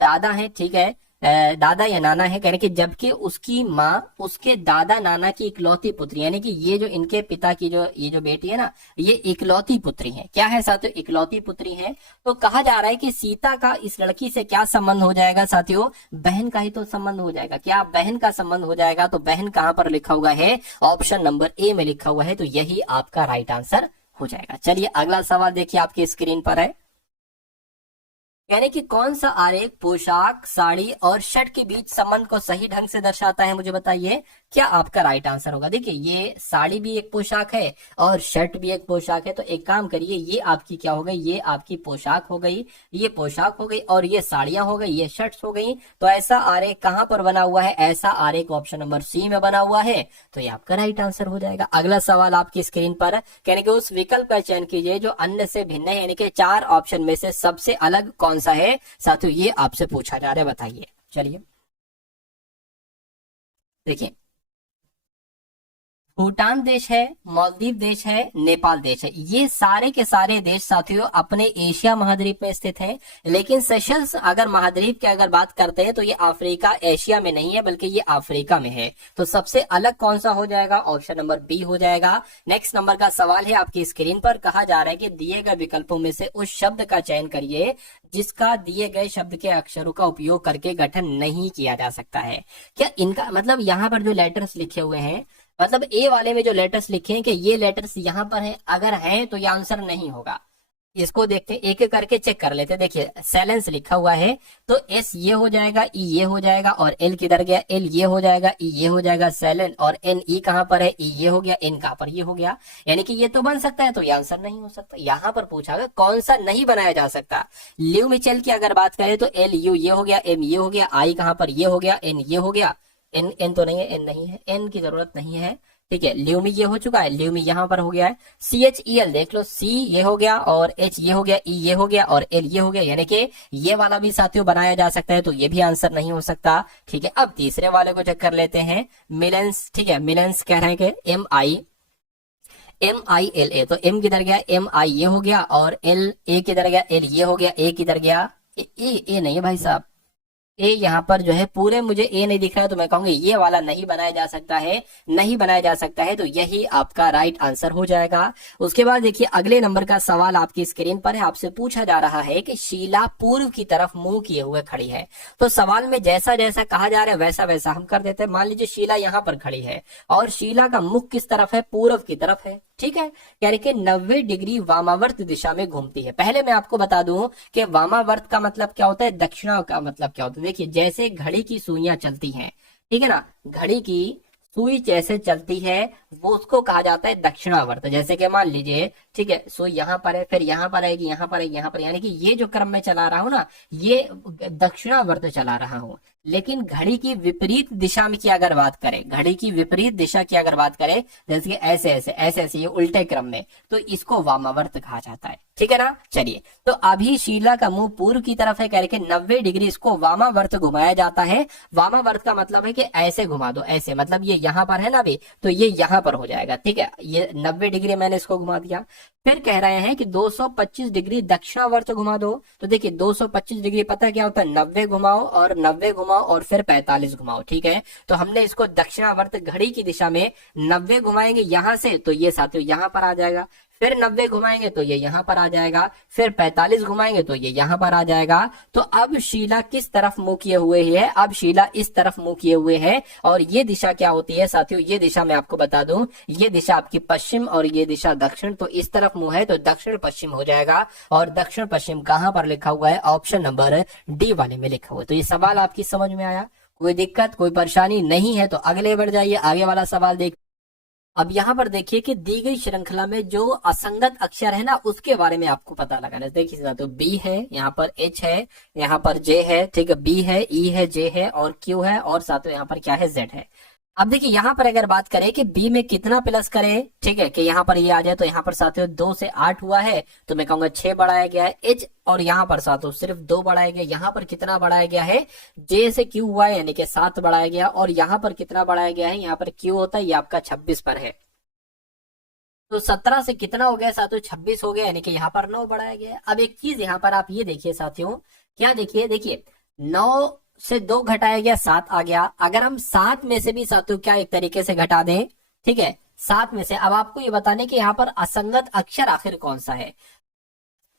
दादा है। ठीक है, दादा या नाना है, कहने कि जबकि उसकी माँ उसके दादा नाना की इकलौती पुत्री, यानी कि ये जो इनके पिता की जो ये जो बेटी है ना, ये इकलौती पुत्री है। क्या है साथियों? इकलौती पुत्री है। तो कहा जा रहा है कि सीता का इस लड़की से क्या संबंध हो जाएगा साथियों? बहन का ही तो संबंध हो जाएगा। क्या बहन का संबंध हो जाएगा? तो बहन कहां पर लिखा हुआ है? ऑप्शन नंबर ए में लिखा हुआ है, तो यही आपका राइट आंसर हो जाएगा। चलिए अगला सवाल देखिए आपकी स्क्रीन पर है, यानी कि कौन सा आरेख पोशाक, साड़ी और शर्ट के बीच संबंध को सही ढंग से दर्शाता है? मुझे बताइए क्या आपका राइट आंसर होगा। देखिए ये साड़ी भी एक पोशाक है और शर्ट भी एक पोशाक है, तो एक काम करिए, ये आपकी क्या हो गई? ये आपकी पोशाक हो गई, ये पोशाक हो गई और ये साड़ियां हो गई, ये शर्ट्स हो गई। तो ऐसा आरेख कहां पर बना हुआ है? ऐसा आरेख ऑप्शन नंबर सी में बना हुआ है, तो ये आपका राइट आंसर हो जाएगा। अगला सवाल आपकी स्क्रीन पर, कहने कि उस विकल्प का चयन कीजिए जो अन्य से भिन्न है, यानी कि 4 ऑप्शन में से सबसे अलग कौन सा है साथियों, ये आपसे पूछा जा रहा है, बताइए। चलिए देखिए, भूटान देश है, मालदीव देश है, नेपाल देश है। ये सारे के सारे देश साथियों अपने एशिया महाद्वीप में स्थित हैं, लेकिन सेशल्स अगर महाद्वीप की अगर बात करते हैं तो ये अफ्रीका एशिया में नहीं है, बल्कि ये अफ्रीका में है। तो सबसे अलग कौन सा हो जाएगा? ऑप्शन नंबर बी हो जाएगा। नेक्स्ट नंबर का सवाल है आपकी स्क्रीन पर, कहा जा रहा है कि दिए गए विकल्पों में से उस शब्द का चयन करिए जिसका दिए गए शब्द के अक्षरों का उपयोग करके गठन नहीं किया जा सकता है। क्या इनका मतलब यहाँ पर जो लेटर्स लिखे हुए हैं, मतलब ए वाले में जो लेटर्स लिखे हैं कि ये लेटर्स यहाँ पर हैं, अगर हैं तो ये आंसर नहीं होगा। इसको देखते हैं, एक एक करके चेक कर लेते हैं। देखिए सैलेंस लिखा हुआ है, तो एस ये हो जाएगा, ई ये हो जाएगा और एल किधर गया? एल ये हो जाएगा, ई ये हो जाएगा सैलेन, और एन ई कहां पर है? ई ये हो गया, एन कहां पर? ये हो गया, यानी कि ये तो बन सकता है, तो ये आंसर नहीं हो सकता। यहाँ पर पूछा गया कौन सा नहीं बनाया जा सकता। ल्यू मिचेल की अगर बात करें तो एल यू ये हो गया, एम ये हो गया, आई कहां पर? ये हो गया, एन ये हो गया, एन एन तो नहीं है, एन नहीं है, एन की जरूरत नहीं है। ठीक है, ल्यूमी ये हो चुका है, ल्यूमी यहाँ पर हो गया है। सी एच ई एल देख लो, सी ये हो गया और एच ये हो गया, ई ये हो गया और एल ये हो गया, यानी कि ये वाला भी साथियों बनाया जा सकता है, तो ये भी आंसर नहीं हो सकता। ठीक है, अब तीसरे वाले को चेक कर लेते हैं, मिलेंस। ठीक है, मिलेंस कह रहे हैं कि एम आई एल ए, तो एम किधर गया? एम आई ये हो गया और एल ए किधर गया? एल ये हो गया, ए किधर गया? ए नहीं है भाई साहब, ए यहाँ पर जो है पूरे मुझे ए नहीं दिख रहा है, तो मैं कहूंगी ये वाला नहीं बनाया जा सकता है, नहीं बनाया जा सकता है, तो यही आपका राइट आंसर हो जाएगा। उसके बाद देखिए अगले नंबर का सवाल आपकी स्क्रीन पर है, आपसे पूछा जा रहा है कि शीला पूर्व की तरफ मुंह किए हुए खड़ी है। तो सवाल में जैसा जैसा कहा जा रहा है वैसा वैसा हम कर देते हैं। मान लीजिए शीला यहाँ पर खड़ी है और शीला का मुख किस तरफ है? पूर्व की तरफ है। ठीक है, यानी कि 90 डिग्री वामावर्त दिशा में घूमती है। पहले मैं आपको बता दूं कि वामावर्त का मतलब क्या होता है, दक्षिणा का मतलब क्या होता है। देखिए जैसे घड़ी की सुइयां चलती हैं, ठीक है ना, घड़ी की सुई जैसे चलती है वो उसको कहा जाता है दक्षिणावर्त। जैसे कि मान लीजिए, ठीक है, सुई यहाँ पर है, फिर यहाँ पर आएगी, यहाँ पर आएगी, यहाँ पर, यानी कि ये जो क्रम में चला रहा हूँ ना, ये दक्षिणावर्त चला रहा हूँ। लेकिन घड़ी की विपरीत दिशा में की अगर बात करें, घड़ी की विपरीत दिशा की अगर बात करें, जैसे कि ऐसे ऐसे ऐसे ऐसे ये उल्टे क्रम में, तो इसको वामावर्त कहा जाता है। ठीक है ना। चलिए, तो अभी शीला का मुंह पूर्व की तरफ है, कह के 90 डिग्री इसको वामावर्त घुमाया जाता है। वामावर्त का मतलब है कि ऐसे घुमा दो, ऐसे, मतलब ये यहाँ पर है ना अभी, तो ये यहाँ पर हो जाएगा। ठीक है, ये 90 डिग्री मैंने इसको घुमा दिया। फिर कह रहे हैं कि 225 डिग्री दक्षिणावर्त घुमा दो। तो देखिए 225 डिग्री पता क्या होता है, 90 घुमाओ और 90 घुमाओ और फिर 45 घुमाओ। ठीक है, तो हमने इसको दक्षिणावर्त घड़ी की दिशा में 90 घुमाएंगे यहां से, तो ये साथियों यहाँ पर आ जाएगा। फिर 90 घुमाएंगे तो ये यहाँ पर आ जाएगा, फिर 45 घुमाएंगे तो ये यहाँ पर आ जाएगा। तो अब शीला किस तरफ मुंह किए हुए है, अब शीला इस तरफ मुंह किए हुए है। और ये दिशा क्या होती है साथियों, ये दिशा मैं आपको बता दूं, ये दिशा आपकी पश्चिम और ये दिशा दक्षिण। तो इस तरफ मुंह है तो दक्षिण पश्चिम हो जाएगा। और दक्षिण पश्चिम कहां पर लिखा हुआ है, ऑप्शन नंबर डी वाले में लिखा हुआ है। तो ये सवाल आपकी समझ में आया, कोई दिक्कत कोई परेशानी नहीं है तो अगले बढ़ जाइए, आगे वाला सवाल देख। अब यहाँ पर देखिए कि दी गई श्रृंखला में जो असंगत अक्षर है ना उसके बारे में आपको पता लगाना है। देखिए तो बी है, यहाँ पर एच है, यहाँ पर जे है, ठीक है, बी है, ई है, जे है और क्यू है और साथ में यहाँ पर क्या है, जेड है। अब देखिए यहाँ पर अगर बात करें कि बी में कितना प्लस करें, ठीक है, कि यहाँ पर ये आ जाए तो यहाँ पर साथियों 2 से 8 हुआ है तो मैं कहूंगा 6 बढ़ाया गया है एच, और यहाँ पर साथियों सिर्फ 2 बढ़ाया गया। यहाँ पर कितना बढ़ाया गया है, जे से क्यू हुआ है यानी कि 7 बढ़ाया गया। और यहाँ पर कितना बढ़ाया गया है, यहाँ पर क्यू होता है, ये आपका 26 पर है। तो 17 से कितना हो गया साथियों, 26 हो गया, यानी कि यहाँ पर 9 बढ़ाया गया। अब एक चीज यहाँ पर आप ये देखिए साथियों, क्या देखिए, देखिए 9 से 2 घटाया गया, 7 आ गया। अगर हम 7 में से भी साथियों क्या एक तरीके से घटा दें, ठीक है, 7 में से, अब आपको ये बताने कि यहाँ पर असंगत अक्षर आखिर कौन सा है,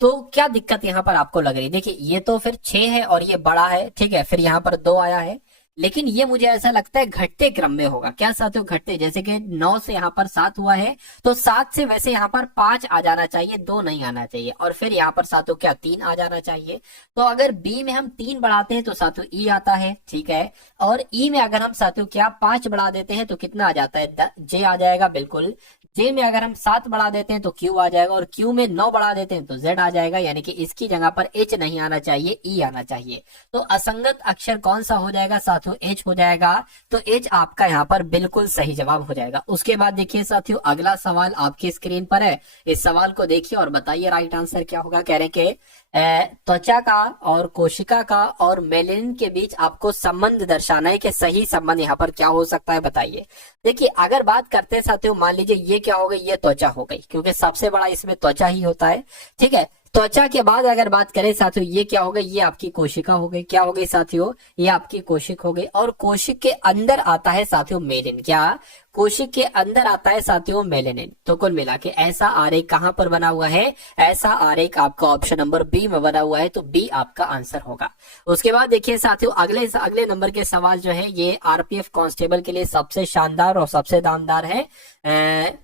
तो क्या दिक्कत यहाँ पर आपको लग रही है। देखिए ये तो फिर 6 है और ये बड़ा है, ठीक है, फिर यहाँ पर 2 आया है, लेकिन ये मुझे ऐसा लगता है घटते क्रम में होगा। क्या साथियों, घटते, जैसे कि 9 से यहाँ पर 7 हुआ है तो 7 से वैसे यहाँ पर 5 आ जाना चाहिए, 2 नहीं आना चाहिए। और फिर यहाँ पर साथियों क्या 3 आ जाना चाहिए। तो अगर बी में हम 3 बढ़ाते हैं तो साथियों ई आता है, ठीक है, और ई में अगर हम साथियों क्या 5 बढ़ा देते हैं तो कितना आ जाता है, जे आ जाएगा बिल्कुल। जे में अगर हम 7 बढ़ा देते हैं तो क्यू आ जाएगा, और क्यू में 9 बढ़ा देते हैं तो जेड आ जाएगा, यानी कि इसकी जगह पर एच नहीं आना चाहिए, ई आना चाहिए। तो असंगत अक्षर कौन सा हो जाएगा साथियों, एच हो जाएगा। तो एच आपका यहाँ पर बिल्कुल सही जवाब हो जाएगा। उसके बाद देखिए साथियों अगला सवाल आपकी स्क्रीन पर है, इस सवाल को देखिए और बताइए राइट आंसर क्या होगा। कह रहे कि त्वचा का और कोशिका का और मेलेनिन के बीच आपको संबंध दर्शाना है कि सही संबंध यहाँ पर क्या हो सकता है, बताइए। देखिए अगर बात करते हैं साथियों, मान लीजिए ये क्या हो गई, ये त्वचा हो गई, क्योंकि सबसे बड़ा इसमें त्वचा ही होता है, ठीक है। त्वचा के बाद अगर बात करें साथियों, ये क्या हो गई, ये आपकी कोशिका हो गई। क्या हो गई साथियों, ये आपकी कोशिक हो गई। और कोशिक के अंदर आता है साथियों मेलेनिन। क्या, कोशिक के अंदर आता है साथियों मेलेनिन। तो कुल मिला के ऐसा आरेख कहां पर बना हुआ है, ऐसा आरेख आपका ऑप्शन नंबर बी में बना हुआ है, तो बी आपका आंसर होगा। उसके बाद देखिए साथियों अगले नंबर के सवाल जो है ये आरपीएफ कांस्टेबल के लिए सबसे शानदार और सबसे दामदार है।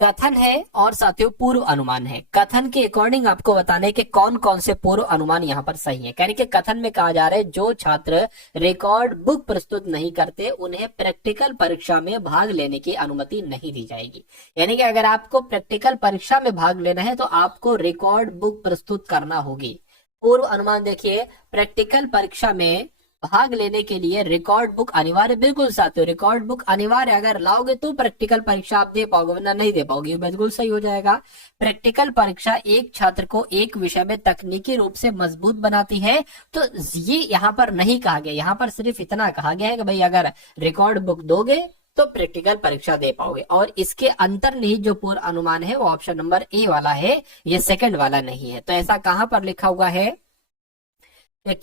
कथन है और साथियों पूर्व अनुमान है। कथन के अकॉर्डिंग आपको बताने के कौन कौन से पूर्व अनुमान यहाँ पर सही है। यानी कि कथन में कहा जा रहा है जो छात्र रिकॉर्ड बुक प्रस्तुत नहीं करते उन्हें प्रैक्टिकल परीक्षा में भाग लेने की अनुमति नहीं दी जाएगी। यानी कि अगर आपको प्रैक्टिकल परीक्षा में भाग लेना है तो आपको रिकॉर्ड बुक प्रस्तुत करना होगी। पूर्व अनुमान देखिए, प्रैक्टिकल परीक्षा में भाग लेने के लिए रिकॉर्ड बुक अनिवार्य, बिल्कुल साथियों रिकॉर्ड बुक अनिवार्य, अगर लाओगे तो प्रैक्टिकल परीक्षा आप दे पाओगे वरना नहीं दे पाओगे, बिल्कुल सही हो जाएगा। प्रैक्टिकल परीक्षा एक छात्र को एक विषय में तकनीकी रूप से मजबूत बनाती है। तो ये यहाँ पर नहीं कहा गया, यहाँ पर सिर्फ इतना कहा गया है कि भाई अगर रिकॉर्ड बुक दोगे तो प्रैक्टिकल परीक्षा दे पाओगे। और इसके अंतर्निहित जो पूर्व अनुमान है वो ऑप्शन नंबर ए वाला है, ये सेकंड वाला नहीं है। तो ऐसा कहां पर लिखा हुआ है,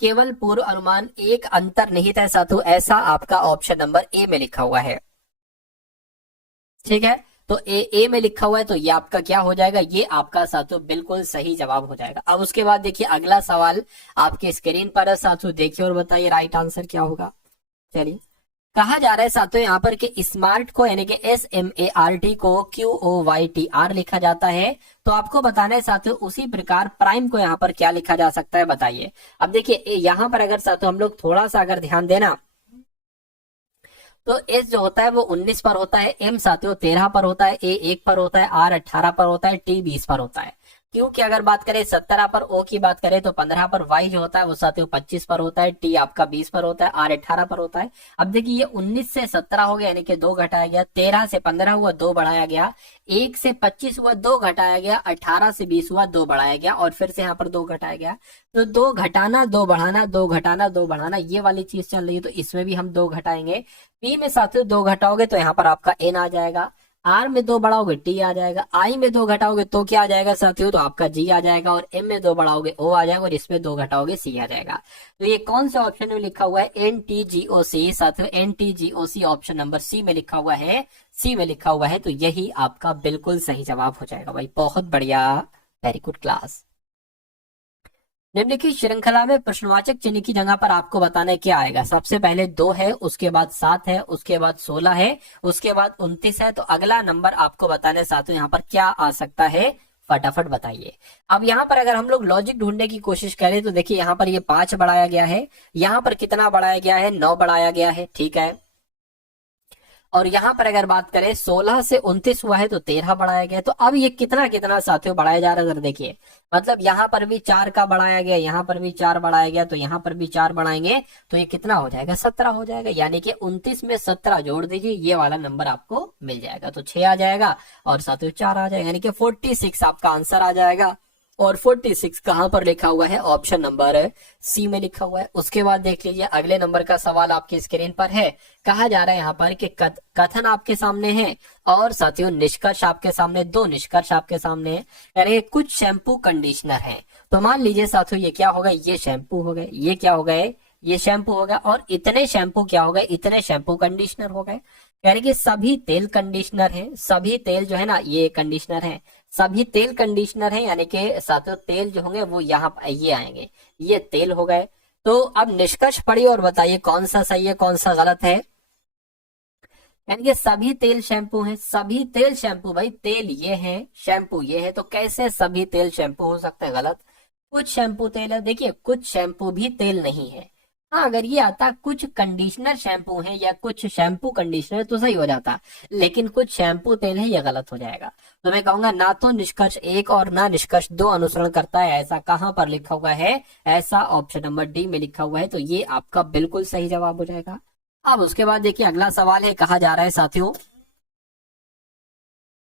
केवल पूर्व अनुमान एक अंतर्निहित है साथियों, ऐसा आपका ऑप्शन नंबर ए में लिखा हुआ है, ठीक है। तो ए में लिखा हुआ है तो ये आपका क्या हो जाएगा, ये आपका साथियों बिल्कुल सही जवाब हो जाएगा। अब उसके बाद देखिए अगला सवाल आपके स्क्रीन पर है साथियों, देखिए और बताइए राइट आंसर क्या होगा। चलिए कहा जा रहा है साथियों यहाँ पर कि स्मार्ट को यानी कि SMART को QOYTR लिखा जाता है। तो आपको बताना है साथियों उसी प्रकार प्राइम को यहाँ पर क्या लिखा जा सकता है, बताइए। अब देखिए यहाँ पर अगर साथियों हम लोग थोड़ा सा अगर ध्यान देना तो S जो होता है वो 19 पर होता है, M साथियों 13 पर होता है, A 1 पर होता है, R 18 पर होता है, T 20 पर होता है। क्यों की अगर बात करें 17 पर, O की बात करें तो 15 पर, Y जो होता है वो साथियों 25 पर होता है, T आपका 20 पर होता है, R 18 पर होता है। अब देखिए ये 19 से 17 हो गया यानी कि 2 घटाया गया, 13 से 15 हुआ 2 बढ़ाया गया, 1 से 25 हुआ 2 घटाया गया, 18 से 20 हुआ 2 बढ़ाया गया और फिर से यहाँ पर 2 घटाया गया। तो 2 घटाना 2 बढ़ाना, 2 घटाना 2 बढ़ाना, ये वाली चीज चल रही है। तो इसमें भी हम 2 घटाएंगे। P में साथियों 2 घटाओगे तो यहाँ पर आपका N आ जाएगा। आर में 2 बढ़ाओगे टी आ जाएगा, आई में 2 घटाओगे तो क्या आ जाएगा साथियों, तो आपका जी आ जाएगा, और एम में 2 बढ़ाओगे ओ आ जाएगा, और इसमें 2 घटाओगे सी आ जाएगा। तो ये कौन से ऑप्शन में लिखा हुआ है, NTGOC साथियों, NTGOC ऑप्शन नंबर सी में लिखा हुआ है, सी में लिखा हुआ है, तो यही आपका बिल्कुल सही जवाब हो जाएगा भाई। बहुत बढ़िया, वेरी गुड क्लास। निम्नलिखित श्रृंखला में प्रश्नवाचक चिन्ह की जगह पर आपको बताना है क्या आएगा। सबसे पहले 2 है, उसके बाद 7 है, उसके बाद 16 है, उसके बाद 29 है, तो अगला नंबर आपको बताने साथियों यहाँ पर क्या आ सकता है, फटाफट बताइए। अब यहाँ पर अगर हम लोग लॉजिक ढूंढने की कोशिश करें तो देखिए यहाँ पर ये 5 बढ़ाया गया है, यहाँ पर कितना बढ़ाया गया है, 9 बढ़ाया गया है, ठीक है। और यहाँ पर अगर बात करें 16 से 29 हुआ है तो 13 बढ़ाया गया है। तो अब ये कितना कितना साथियों बढ़ाया जा रहा है, जरा देखिए, मतलब यहाँ पर भी 4 का बढ़ाया गया, यहाँ पर भी 4 बढ़ाया गया, तो यहाँ पर भी 4 बढ़ाएंगे तो ये कितना हो जाएगा, 17 हो जाएगा। यानी कि 29 में 17 जोड़ दीजिए, ये वाला नंबर आपको मिल जाएगा, तो 6 आ जाएगा और साथियों 4 आ जाएगा, यानी कि 46 आपका आंसर आ जाएगा। और 46 कहां पर लिखा हुआ है, ऑप्शन नंबर सी में लिखा हुआ है। उसके बाद देख लीजिए अगले नंबर का सवाल आपकी स्क्रीन पर है। कहा जा रहा है यहाँ पर कि कथन आपके सामने है और साथियों निष्कर्ष आपके सामने, 2 निष्कर्ष आपके सामने है। यानी कुछ शैम्पू कंडीशनर है, तो मान लीजिए साथियों ये क्या होगा, ये शैम्पू हो गए, ये क्या हो गए, ये शैम्पू हो गया, और इतने शैम्पू क्या हो गए, इतने शैम्पू कंडीशनर हो गए। यानी कि सभी तेल कंडीशनर है, सभी तेल जो है ना ये कंडीशनर है, सभी तेल कंडीशनर है, यानी कि साथियों तेल जो होंगे वो यहाँ ये आएंगे, ये तेल हो गए। तो अब निष्कर्ष पढ़िए और बताइए कौन सा सही है कौन सा गलत है। यानी कि सभी तेल शैम्पू हैं, सभी तेल शैम्पू, भाई तेल ये है, शैम्पू ये है, तो कैसे सभी तेल शैम्पू हो सकते हैं, गलत। कुछ शैम्पू तेल है, देखिए कुछ शैम्पू भी तेल नहीं है। हाँ अगर ये आता कुछ कंडीशनर शैम्पू है या कुछ शैम्पू कंडीशनर तो सही हो जाता, लेकिन कुछ शैम्पू तेल है, ये गलत हो जाएगा। तो मैं कहूंगा ना तो निष्कर्ष 1 और ना निष्कर्ष 2 अनुसरण करता है, ऐसा कहां पर लिखा हुआ है, ऐसा ऑप्शन नंबर डी में लिखा हुआ है, तो ये आपका बिल्कुल सही जवाब हो जाएगा। अब उसके बाद देखिए अगला सवाल है, कहा जा रहा है साथियों,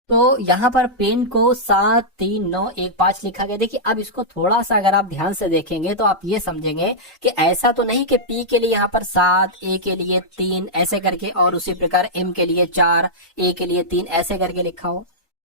तो यहाँ पर पेन को 7 3 9 1 5 लिखा गया। देखिए अब इसको थोड़ा सा अगर आप ध्यान से देखेंगे तो आप ये समझेंगे कि ऐसा तो नहीं कि पी के लिए यहाँ पर 7, ए के लिए 3 ऐसे करके, और उसी प्रकार एम के लिए 4, ए के लिए 3 ऐसे करके लिखा हो।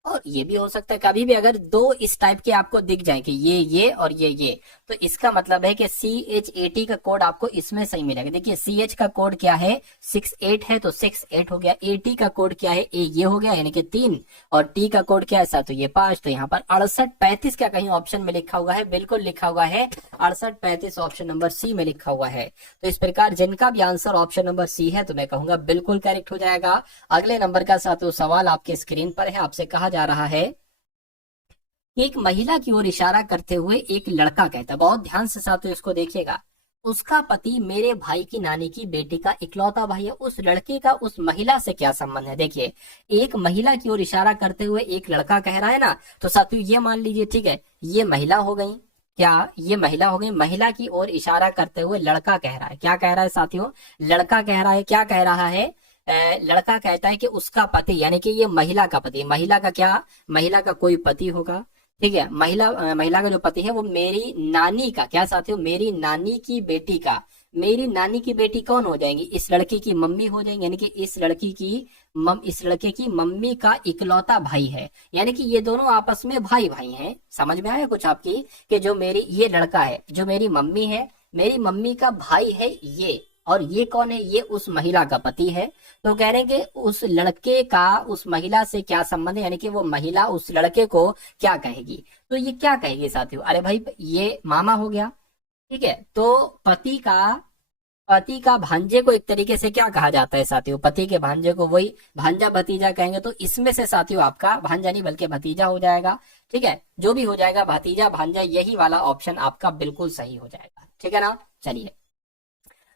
और ये भी हो सकता है कभी भी अगर 2 इस टाइप के आपको दिख जाए कि ये और ये, तो इसका मतलब है कि CH80 का कोड आपको इसमें सही मिलेगा। देखिए CH का कोड क्या है, 68 है, तो 68 हो गया। 80 का कोड क्या है, ए ये हो गया यानी कि 3, और टी का कोड क्या है साथ, तो ये 5। तो यहाँ पर 68 35 क्या कहीं ऑप्शन में लिखा हुआ है, बिल्कुल लिखा हुआ है 68 35 ऑप्शन नंबर सी में लिखा हुआ है। तो इस प्रकार जिनका भी आंसर ऑप्शन नंबर सी है तो मैं कहूंगा बिल्कुल करेक्ट हो जाएगा। अगले नंबर का साथ सवाल आपके स्क्रीन पर है, आपसे कहा जा रहा है कि एक महिला की ओर इशारा करते हुए एक लड़का कहता है, बहुत ध्यान से साथियों इसको देखिएगा, उसका पति मेरे भाई की नानी की बेटी का इकलौता भाई है। उस लड़के का उस महिला से क्या संबंध है। देखिए एक महिला की ओर इशारा करते हुए एक लड़का कह रहा है ना, तो साथियों ये मान लीजिए, ठीक है, ये महिला हो गई, क्या ये महिला हो गई, महिला की ओर इशारा करते हुए लड़का कह रहा है, क्या कह रहा है साथियों, लड़का कह रहा है, क्या कह रहा है, लड़का कहता है कि उसका पति, यानी कि ये महिला का पति, महिला का क्या, महिला का कोई पति होगा, ठीक है, महिला का जो पति है वो मेरी नानी का, क्या साथियों, मेरी नानी की बेटी का, मेरी नानी की बेटी कौन हो जाएंगी, इस लड़की की मम्मी हो जाएंगी, यानी कि इस लड़के की मम्मी का इकलौता भाई है। यानी कि ये दोनों आपस में भाई भाई हैं। समझ में आया कुछ आपकी, कि जो मेरी ये लड़का है, जो मेरी मम्मी है, मेरी मम्मी का भाई है ये, और ये कौन है, ये उस महिला का पति है। तो कह रहे हैं कि उस लड़के का उस महिला से क्या संबंध है, यानी कि वो महिला उस लड़के को क्या कहेगी। तो ये क्या कहेगी साथियों, अरे भाई ये मामा हो गया, ठीक है। तो पति का भांजे को एक तरीके से क्या कहा जाता है साथियों, पति के भांजे को वही भांजा भतीजा कहेंगे। तो इसमें से साथियों आपका भांजा नहीं बल्कि भतीजा हो जाएगा, ठीक है, जो भी हो जाएगा भतीजा भांजा, यही वाला ऑप्शन आपका बिल्कुल सही हो जाएगा, ठीक है ना। चलिए,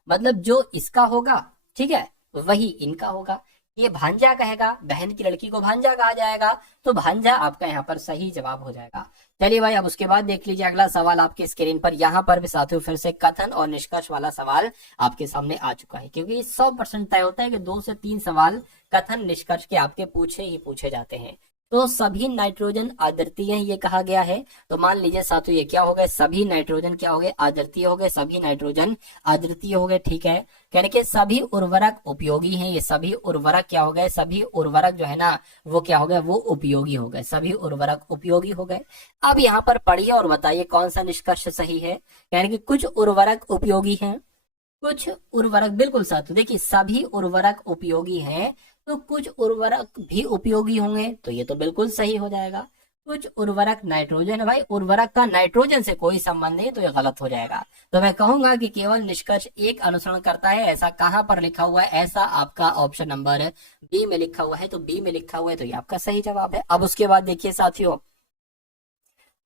मतलब जो इसका होगा, ठीक है, वही इनका होगा। ये भांजा कहेगा, बहन की लड़की को भांजा कहा जाएगा, तो भांजा आपका यहाँ पर सही जवाब हो जाएगा। चलिए भाई, अब उसके बाद देख लीजिए अगला सवाल आपके स्क्रीन पर। यहाँ पर भी साथियों फिर से कथन और निष्कर्ष वाला सवाल आपके सामने आ चुका है, क्योंकि 100% तय होता है कि 2 से 3 सवाल कथन निष्कर्ष के आपके पूछे ही पूछे जाते हैं। तो सभी नाइट्रोजन अद्वितीय हैं, ये कहा गया है। तो मान लीजिए साथियों ये क्या हो गए, सभी नाइट्रोजन क्या हो गए, अद्वितीय हो गए, सभी नाइट्रोजन अद्वितीय हो गए। ठीक है, कहने के सभी उर्वरक उपयोगी हैं, ये सभी उर्वरक क्या हो गए, सभी उर्वरक जो है ना वो क्या हो गए, वो उपयोगी हो गए, सभी उर्वरक उपयोगी हो गए। अब यहाँ पर पढ़िए और बताइए कौन सा निष्कर्ष सही है। यानी कि कुछ उर्वरक उपयोगी हैं, कुछ उर्वरक, बिल्कुल साथियों देखिए सभी उर्वरक उपयोगी हैं, तो कुछ उर्वरक भी उपयोगी होंगे, तो ये तो बिल्कुल सही हो जाएगा। कुछ उर्वरक नाइट्रोजन है, भाई उर्वरक का नाइट्रोजन से कोई संबंध नहीं, तो ये गलत हो जाएगा। तो मैं कहूंगा कि केवल निष्कर्ष एक अनुसरण करता है, ऐसा कहां पर लिखा हुआ है, ऐसा आपका ऑप्शन नंबर बी में लिखा हुआ है, तो बी में लिखा हुआ है तो ये आपका सही जवाब है। अब उसके बाद देखिए साथियों,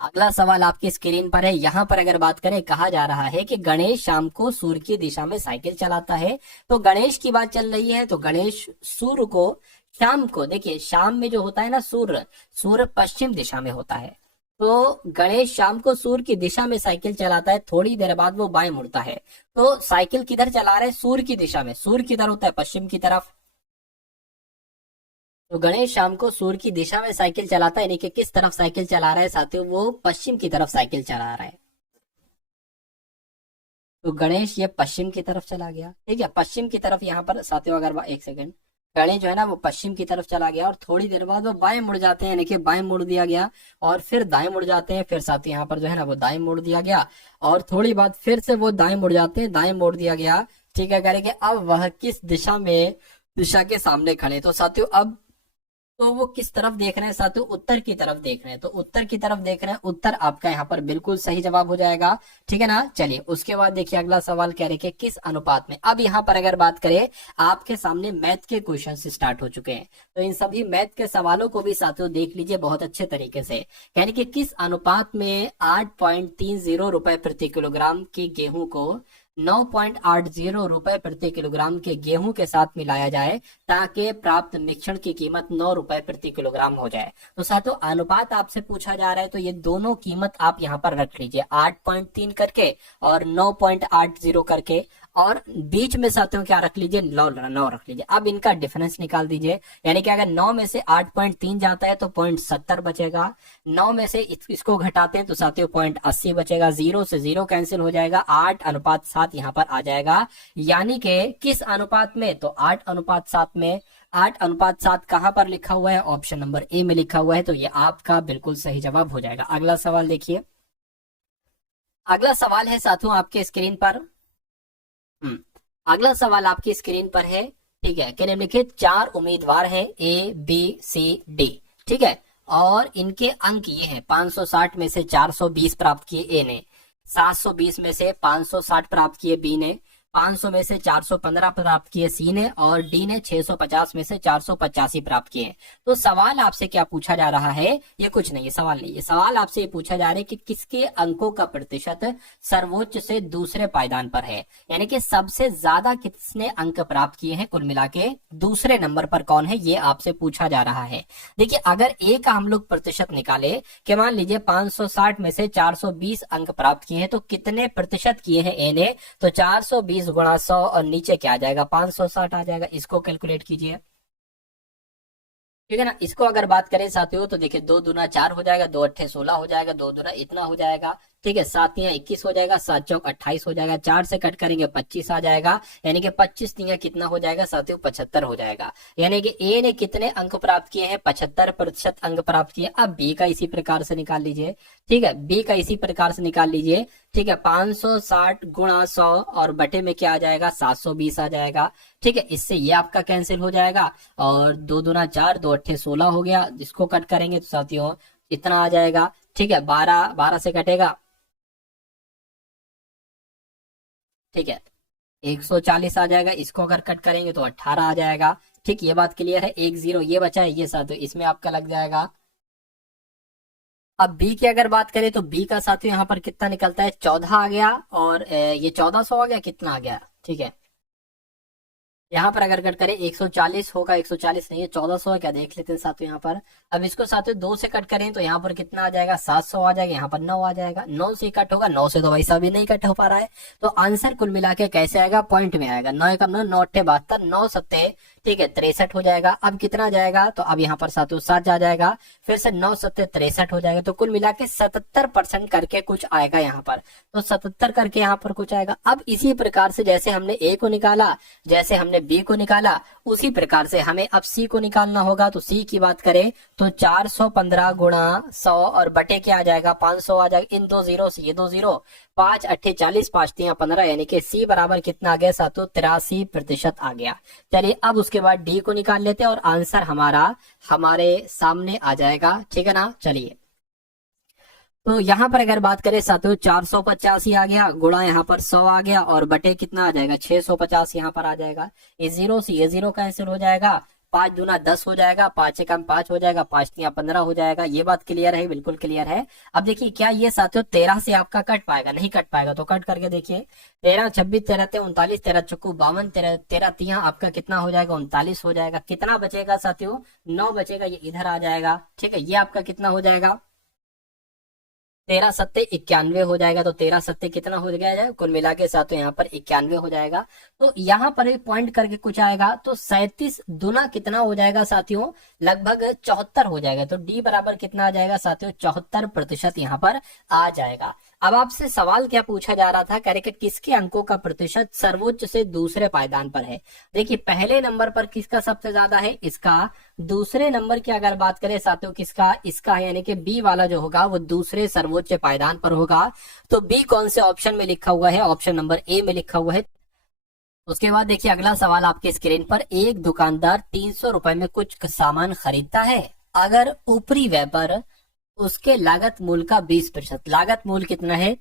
अगला सवाल आपकी स्क्रीन पर है। यहाँ पर अगर बात करें, कहा जा रहा है कि गणेश शाम को सूर्य की दिशा में साइकिल चलाता है। तो गणेश की बात चल रही है, तो गणेश सूर्य को शाम को, देखिए शाम में जो होता है ना सूर्य, सूर्य पश्चिम दिशा में होता है। तो गणेश शाम को सूर्य की दिशा में साइकिल चलाता है, थोड़ी देर बाद वो बाएं मुड़ता है। तो साइकिल किधर चला रहे हैं, सूर्य की दिशा में, सूर्य किधर होता है, पश्चिम की तरफ। तो गणेश शाम को सूर्य की दिशा में साइकिल चलाता है, यानी कि किस तरफ साइकिल चला रहा है साथियों, वो पश्चिम की तरफ साइकिल चला रहा है। तो गणेश ये पश्चिम की तरफ चला गया, ठीक है, पश्चिम की तरफ। यहाँ पर साथियों अगर एक सेकंड, गणेश जो है ना वो पश्चिम की तरफ चला गया और थोड़ी देर बाद वो बाएं मुड़ जाते हैं, यानी कि बाएं मुड़ दिया गया और फिर दाएं मुड़ जाते हैं, फिर साथियों यहाँ पर जो है ना वो दाएं मुड़ दिया गया और थोड़ी बाद फिर से वो दाएं मुड़ जाते हैं, दाएं मोड़ दिया गया। ठीक है, करेंगे अब वह किस दिशा में, दिशा के सामने खड़े। तो साथियों अब तो वो किस तरफ देख रहे हैं साथियों, उत्तर की तरफ देख रहे हैं, तो उत्तर की तरफ देख रहे हैं, उत्तर आपका यहाँ पर बिल्कुल सही जवाब हो जाएगा। ठीक है ना, चलिए उसके बाद देखिए अगला सवाल कह रहे कि किस अनुपात में। अब यहाँ पर अगर बात करें, आपके सामने मैथ के क्वेश्चन स्टार्ट हो चुके हैं, तो इन सभी मैथ के सवालों को भी साथियों देख लीजिए बहुत अच्छे तरीके से। यानी कि किस अनुपात में 8.30 रुपए प्रति किलोग्राम की गेहूं को 9.80 रुपए प्रति किलोग्राम के गेहूं के साथ मिलाया जाए ताकि प्राप्त मिश्रण की कीमत 9 रुपए प्रति किलोग्राम हो जाए। तो साथियों अनुपात आपसे पूछा जा रहा है, तो ये दोनों कीमत आप यहाँ पर रख लीजिए, 8.3 करके और 9.80 करके, और बीच में साथियों क्या रख लीजिए, 9 रख लीजिए। अब इनका डिफरेंस निकाल दीजिए, यानी कि अगर 9 में से 8.3 जाता है तो 0.70 बचेगा, 9 में से इसको घटाते हैं तो साथियों 0.80 बचेगा, 0 से 0 कैंसिल हो जाएगा, 8:7 यहाँ पर आ जाएगा। यानी कि किस अनुपात में, तो 8:7 में। 8:7 कहां पर लिखा हुआ है, ऑप्शन नंबर ए में लिखा हुआ है, तो ये आपका बिल्कुल सही जवाब हो जाएगा। अगला सवाल देखिए, अगला सवाल है साथियों आपके स्क्रीन पर। अगला सवाल आपकी स्क्रीन पर है, ठीक है, कि निम्नलिखित 4 उम्मीदवार हैं ए बी सी डी, ठीक है, और इनके अंक ये हैं, 560 में से 420 प्राप्त किए ए ने, 720 में से 560 प्राप्त किए बी ने, 500 में से 415 प्राप्त किए सी ने, और डी ने 650 में से 485 प्राप्त किए। तो सवाल आपसे क्या पूछा जा रहा है, ये कुछ नहीं, ये सवाल नहीं, ये सवाल आपसे ये पूछा जा रहा है कि किसके अंकों का प्रतिशत सर्वोच्च से दूसरे पायदान पर है, यानी कि सबसे ज्यादा किसने अंक प्राप्त किए हैं, कुल मिला के दूसरे नंबर पर कौन है, ये आपसे पूछा जा रहा है। देखिए अगर ए का हम लोग प्रतिशत निकाले कि मान लीजिए 560 में से 420 अंक प्राप्त किए हैं, तो कितने प्रतिशत किए हैं ए ने, तो 420 गुणा 100 और नीचे क्या आ जाएगा, 560 आ जाएगा। इसको कैलकुलेट कीजिए, ठीक है ना। इसको अगर बात करें साथियों तो देखिए 2 दूना 4 हो जाएगा, 2 अट्ठे 16 हो जाएगा, 2 दूना इतना हो जाएगा, ठीक है, 7 तिया 21 हो जाएगा, 7 चौक 28 हो जाएगा, 4 से कट करेंगे 25 आ जाएगा, यानी कि 25 तिया कितना हो जाएगा साथियों, 75 हो जाएगा। यानी कि ए ने कितने अंक प्राप्त किए हैं, 75% अंक प्राप्त किए। अब बी का इसी प्रकार से निकाल लीजिए, ठीक है, बी का इसी प्रकार से निकाल लीजिए, ठीक है, 560 गुणा 100 और बटे में क्या आ जाएगा, 720 आ जाएगा, ठीक है, इससे ये आपका कैंसिल हो जाएगा, और 2 दूना 4, 2 अट्ठे 16 हो गया, इसको कट करेंगे तो साथियों इतना आ जाएगा, ठीक है, 12 से कटेगा, ठीक है, 140 आ जाएगा, इसको अगर कट करेंगे तो 18 आ जाएगा, ठीक, ये बात क्लियर है। 10 ये बचा है, ये साथियों इसमें आपका लग जाएगा। अब बी की अगर बात करें तो बी का साथियों यहाँ पर कितना निकलता है, 14 आ गया, और ये 1400 आ गया, कितना आ गया, ठीक है, यहाँ पर अगर कट करें 140 होगा, 140 नहीं है 1400 है क्या, देख लेते हैं साथियों यहाँ पर। अब इसको साथियों 2 से कट करें तो यहाँ पर कितना आ जाएगा, 700 आ जाएगा, यहाँ पर 9 आ जाएगा। 9 से कट होगा, 9 से तो भाई साहब नहीं कट हो पा रहा है, तो आंसर कुल मिला के कैसे आएगा, पॉइंट में आएगा। 9 एकम 9, 9 अट्ठे 72, 9 सत्ते ठीक है 63 हो जाएगा। अब कितना जाएगा, तो अब यहाँ पर साथियों 7 आ जाएगा, फिर से 9 सत्ते 63 हो जाएगा, तो कुल मिला के 77% करके कुछ आएगा यहाँ पर। तो 77 करके यहाँ पर कुछ आएगा। अब इसी प्रकार से जैसे हमने ए को निकाला, जैसे हमने बी को निकाला, उसी प्रकार से हमें अब सी को निकालना होगा। तो सी की बात करें तो 415 गुणा 100 और बटे क्या आ जाएगा, 500 आ जाएगा। इन दो जीरो से ये दो जीरो, 5 अट्ठे 40, 5 तिया 15, यानी कि सी बराबर कितना आ गया साथियों, 83% आ गया। चलिए अब उसके बाद डी को निकाल लेते हैं और आंसर हमारा हमारे सामने आ जाएगा, ठीक है ना। चलिए तो यहाँ पर अगर बात करें साथियों 485 आ गया, गुणा यहाँ पर 100 आ गया और बटे कितना आ जाएगा, 650 यहाँ पर आ जाएगा। इस जीरो से ये जीरो कैंसिल हो जाएगा, 5 दूना 10 हो जाएगा, 5 एकम 5 हो जाएगा, 5 तिया 15 हो जाएगा। ये बात क्लियर है, बिल्कुल क्लियर है। अब देखिए क्या ये साथियों 13 से आपका कट पाएगा, नहीं कट पाएगा, तो कट करके देखिए 13 26 13 39, 13 चक्कू 52, 13 तिया आपका कितना हो जाएगा, 39 हो जाएगा। कितना बचेगा साथियों, 9 बचेगा, ये इधर आ जाएगा, ठीक है। ये आपका कितना हो जाएगा, 13 सत्ते 91 हो जाएगा। तो 13 सत्ते कितना हो गया, कुल मिला के साथ यहाँ पर 91 हो जाएगा। तो यहाँ पर भी पॉइंट करके कुछ आएगा, तो 37 दुना कितना हो जाएगा साथियों, लगभग 74 हो जाएगा। तो डी बराबर कितना आ जाएगा साथियों, 74% यहाँ पर आ जाएगा। अब आपसे सवाल क्या पूछा जा रहा था, कह रहे कि किसके अंकों का प्रतिशत सर्वोच्च से दूसरे पायदान पर है। देखिए पहले नंबर पर किसका सबसे ज्यादा है, इसका। दूसरे नंबर की अगर बात करें साथियों किसका, इसका है, यानी कि बी वाला जो होगा वो दूसरे सर्वोच्च पायदान पर होगा। तो बी कौन से ऑप्शन में लिखा हुआ है, ऑप्शन नंबर ए में लिखा हुआ है। उसके बाद देखिए अगला सवाल आपके स्क्रीन पर, एक दुकानदार 300 रुपए में कुछ सामान खरीदता है, अगर ऊपरी व्यापार उसके लागत मूल्य का 20%, लागत मूल्य कितना है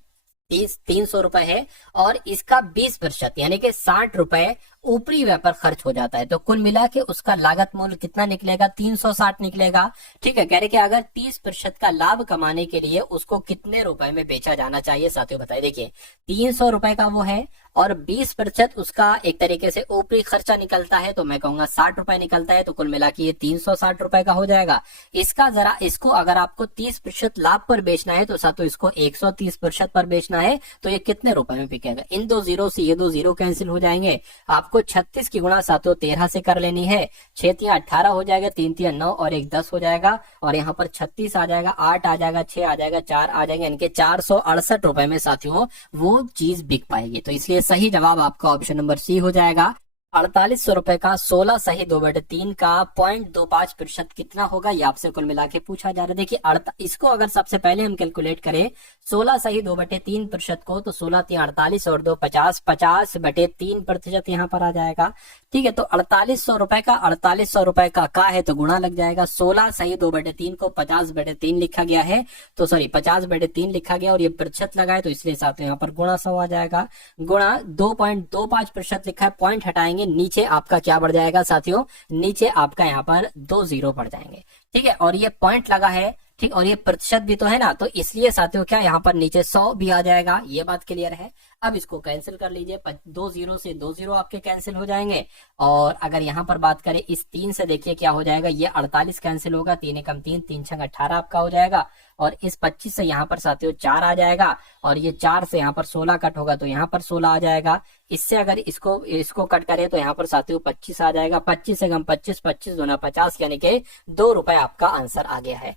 300 रुपए है, और इसका 20% यानी कि 60 रुपए ऊपरी व्यापार खर्च हो जाता है, तो कुल मिला के उसका लागत मूल्य कितना निकलेगा, 360 निकलेगा। ठीक है, कह रहे कि अगर 30% का लाभ कमाने के लिए उसको कितने रुपए में बेचा जाना चाहिए साथियों बताइए। देखिए 300 रुपए का वो है और 20% उसका एक तरीके से ऊपरी खर्चा निकलता है, तो मैं कहूंगा 60 रुपए निकलता है, तो कुल मिला के ये 360 रुपए का हो जाएगा। इसका जरा इसको अगर आपको 30% लाभ पर बेचना है तो साथियों इसको 130% पर बेचना है, तो ये कितने रुपए में बिकेगा। इन दो जीरो से ये दो जीरो कैंसिल हो जाएंगे। आपको 36 की गुणा साथियों 13 से कर लेनी है, 6 तिया 18 हो जाएगा, 3 तिया 9 और 1 10 हो जाएगा, और यहाँ पर 36 आ जाएगा, 8 आ जाएगा, 6 आ जाएगा, 4 आ जाएगा, यानी कि 468 रुपए में साथियों वो चीज बिक पाएगी। तो इसलिए सही जवाब आपका ऑप्शन नंबर सी हो जाएगा। 4800 रुपए का 16 सही 2/3 का 0.25% कितना होगा, ये आपसे कुल मिला के पूछा जा रहा है। देखिए इसको अगर सबसे पहले हम कैलकुलेट करें 16 सही 2/3% को, तो 16 3 48 और 2 50, 50/3% यहाँ पर आ जाएगा। ठीक है, तो 4800 रुपए का 4800 रुपए का है तो गुणा लग जाएगा। 16 सही 2/3 को 50/3 लिखा गया है, तो सॉरी 50/3 लिखा गया और ये प्रतिशत लगा है, तो इसलिए साथ में यहाँ पर गुणा 100 आ जाएगा। गुणा 2.25% लिखा है, पॉइंट हटाएंगे, नीचे आपका क्या बढ़ जाएगा साथियों, नीचे आपका यहाँ पर 2 जीरो बढ़ जाएंगे। ठीक है, और ये पॉइंट लगा है, ठीक, और ये प्रतिशत भी तो है ना, तो इसलिए साथियों क्या यहाँ पर नीचे 100 भी आ जाएगा। ये बात क्लियर है। अब इसको कैंसिल कर लीजिए, 2 जीरो से 2 जीरो आपके कैंसिल हो जाएंगे। और अगर यहाँ पर बात करें इस 3 से, देखिए क्या हो जाएगा, ये 48 कैंसिल होगा, 3 एकम 3, 3 छंग 18 आपका हो जाएगा, और इस 25 से यहाँ पर साथियों 4 आ जाएगा, और ये 4 से यहाँ पर 16 कट होगा तो यहाँ पर 16 आ जाएगा। इससे अगर इसको कट करें तो यहाँ पर साथियों 25 आ जाएगा, 25 एकम 25, 25 दूना 50, यानी कि 2 रुपए आपका आंसर आ गया है।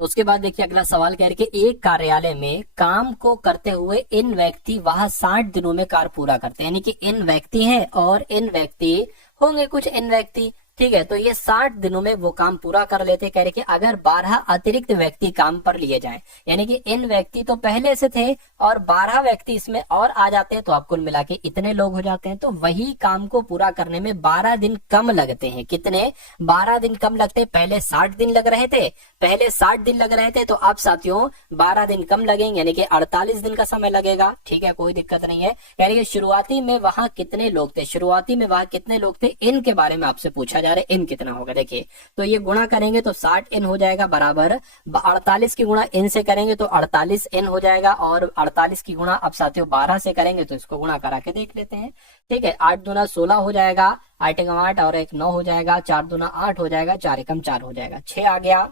उसके बाद देखिए अगला सवाल कह रहे कि एक कार्यालय में काम को करते हुए इन व्यक्ति वह 60 दिनों में कार्य पूरा करते हैं, यानी कि इन व्यक्ति हैं और इन व्यक्ति होंगे कुछ इन व्यक्ति। ठीक है, तो ये 60 दिनों में वो काम पूरा कर लेते। कह रहे कि अगर 12 अतिरिक्त व्यक्ति काम पर लिए जाएं, यानी कि इन व्यक्ति तो पहले से थे और 12 व्यक्ति इसमें और आ जाते हैं, तो आप कुल मिला के इतने लोग हो जाते हैं। तो वही काम को पूरा करने में 12 दिन कम लगते हैं। कितने, 12 दिन कम लगते हैं। पहले 60 दिन लग रहे थे, पहले 60 दिन लग रहे थे, तो अब साथियों 12 दिन कम लगेंगे, यानी कि 48 दिन का समय लगेगा। ठीक है, कोई दिक्कत नहीं है। कह रही है शुरुआती में वहां कितने लोग थे, शुरुआती में वहां कितने लोग थे, इनके बारे में आपसे पूछा जा जा रहा है n कितना होगा। देखिए तो ये गुणा करेंगे तो 60n हो जाएगा बराबर 48 की गुणा n से करेंगे तो 48n हो जाएगा, और 48 की गुणा अब साथियों 12 से करेंगे तो इसको गुणा करा के देख लेते हैं। ठीक है, 8 दूना 16 हो जाएगा, 8 एकम 8 और 1 9 हो जाएगा, 4 दूना 8 हो जाएगा, 4 एकम 4 हो जाएगा, 6 आ गया।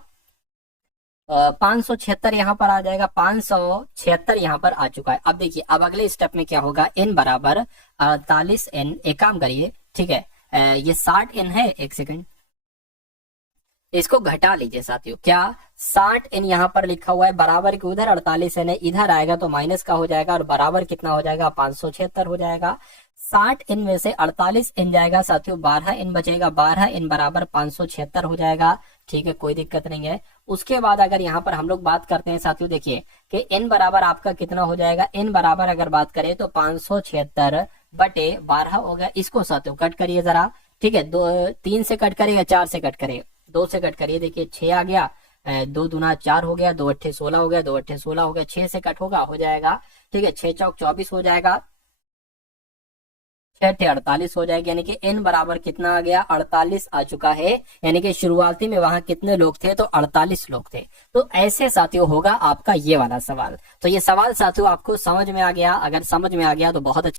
576 यहाँ पर आ जाएगा, 576 यहाँ पर आ चुका है। अब देखिए अब अगले स्टेप में क्या होगा, n बराबर 48n। एक काम करिए, ठीक है, ये 60n है, एक सेकंड इसको घटा लीजिए साथियों। क्या 60n यहाँ पर लिखा हुआ है, बराबर के उधर 48n है, इधर आएगा तो माइनस का हो जाएगा, और बराबर कितना हो जाएगा, 576 हो जाएगा। 60n में से 48n जाएगा साथियों, 12n बचेगा, 12n बराबर 576 हो जाएगा। ठीक है, कोई दिक्कत नहीं है। उसके बाद अगर यहाँ पर हम लोग बात करते हैं साथियों, देखिए कि n बराबर आपका कितना हो जाएगा, n बराबर अगर बात करें तो 576 बटे 12 हो गया। इसको साथियों कट करिए जरा, ठीक है, 3 से कट करेगा, 4 से कट करेगा, 2 से कट करिए, देखिए 6 आ गया, 2 दूना 4 हो गया, 2 अट्ठे 16 हो गया, 2 अट्ठे 16 हो गया, 6 से कट होगा, हो जाएगा। ठीक है, 6 चौक 24 हो जाएगा, 6 48 हो जाएगा, यानी कि n बराबर कितना आ गया, 48 आ चुका है। यानी कि शुरुआती में वहां कितने लोग थे, तो 48 लोग थे। तो ऐसे साथियों होगा आपका ये वाला सवाल। तो ये सवाल साथियों आपको समझ में आ गया, अगर समझ में आ गया तो बहुत अच्छा।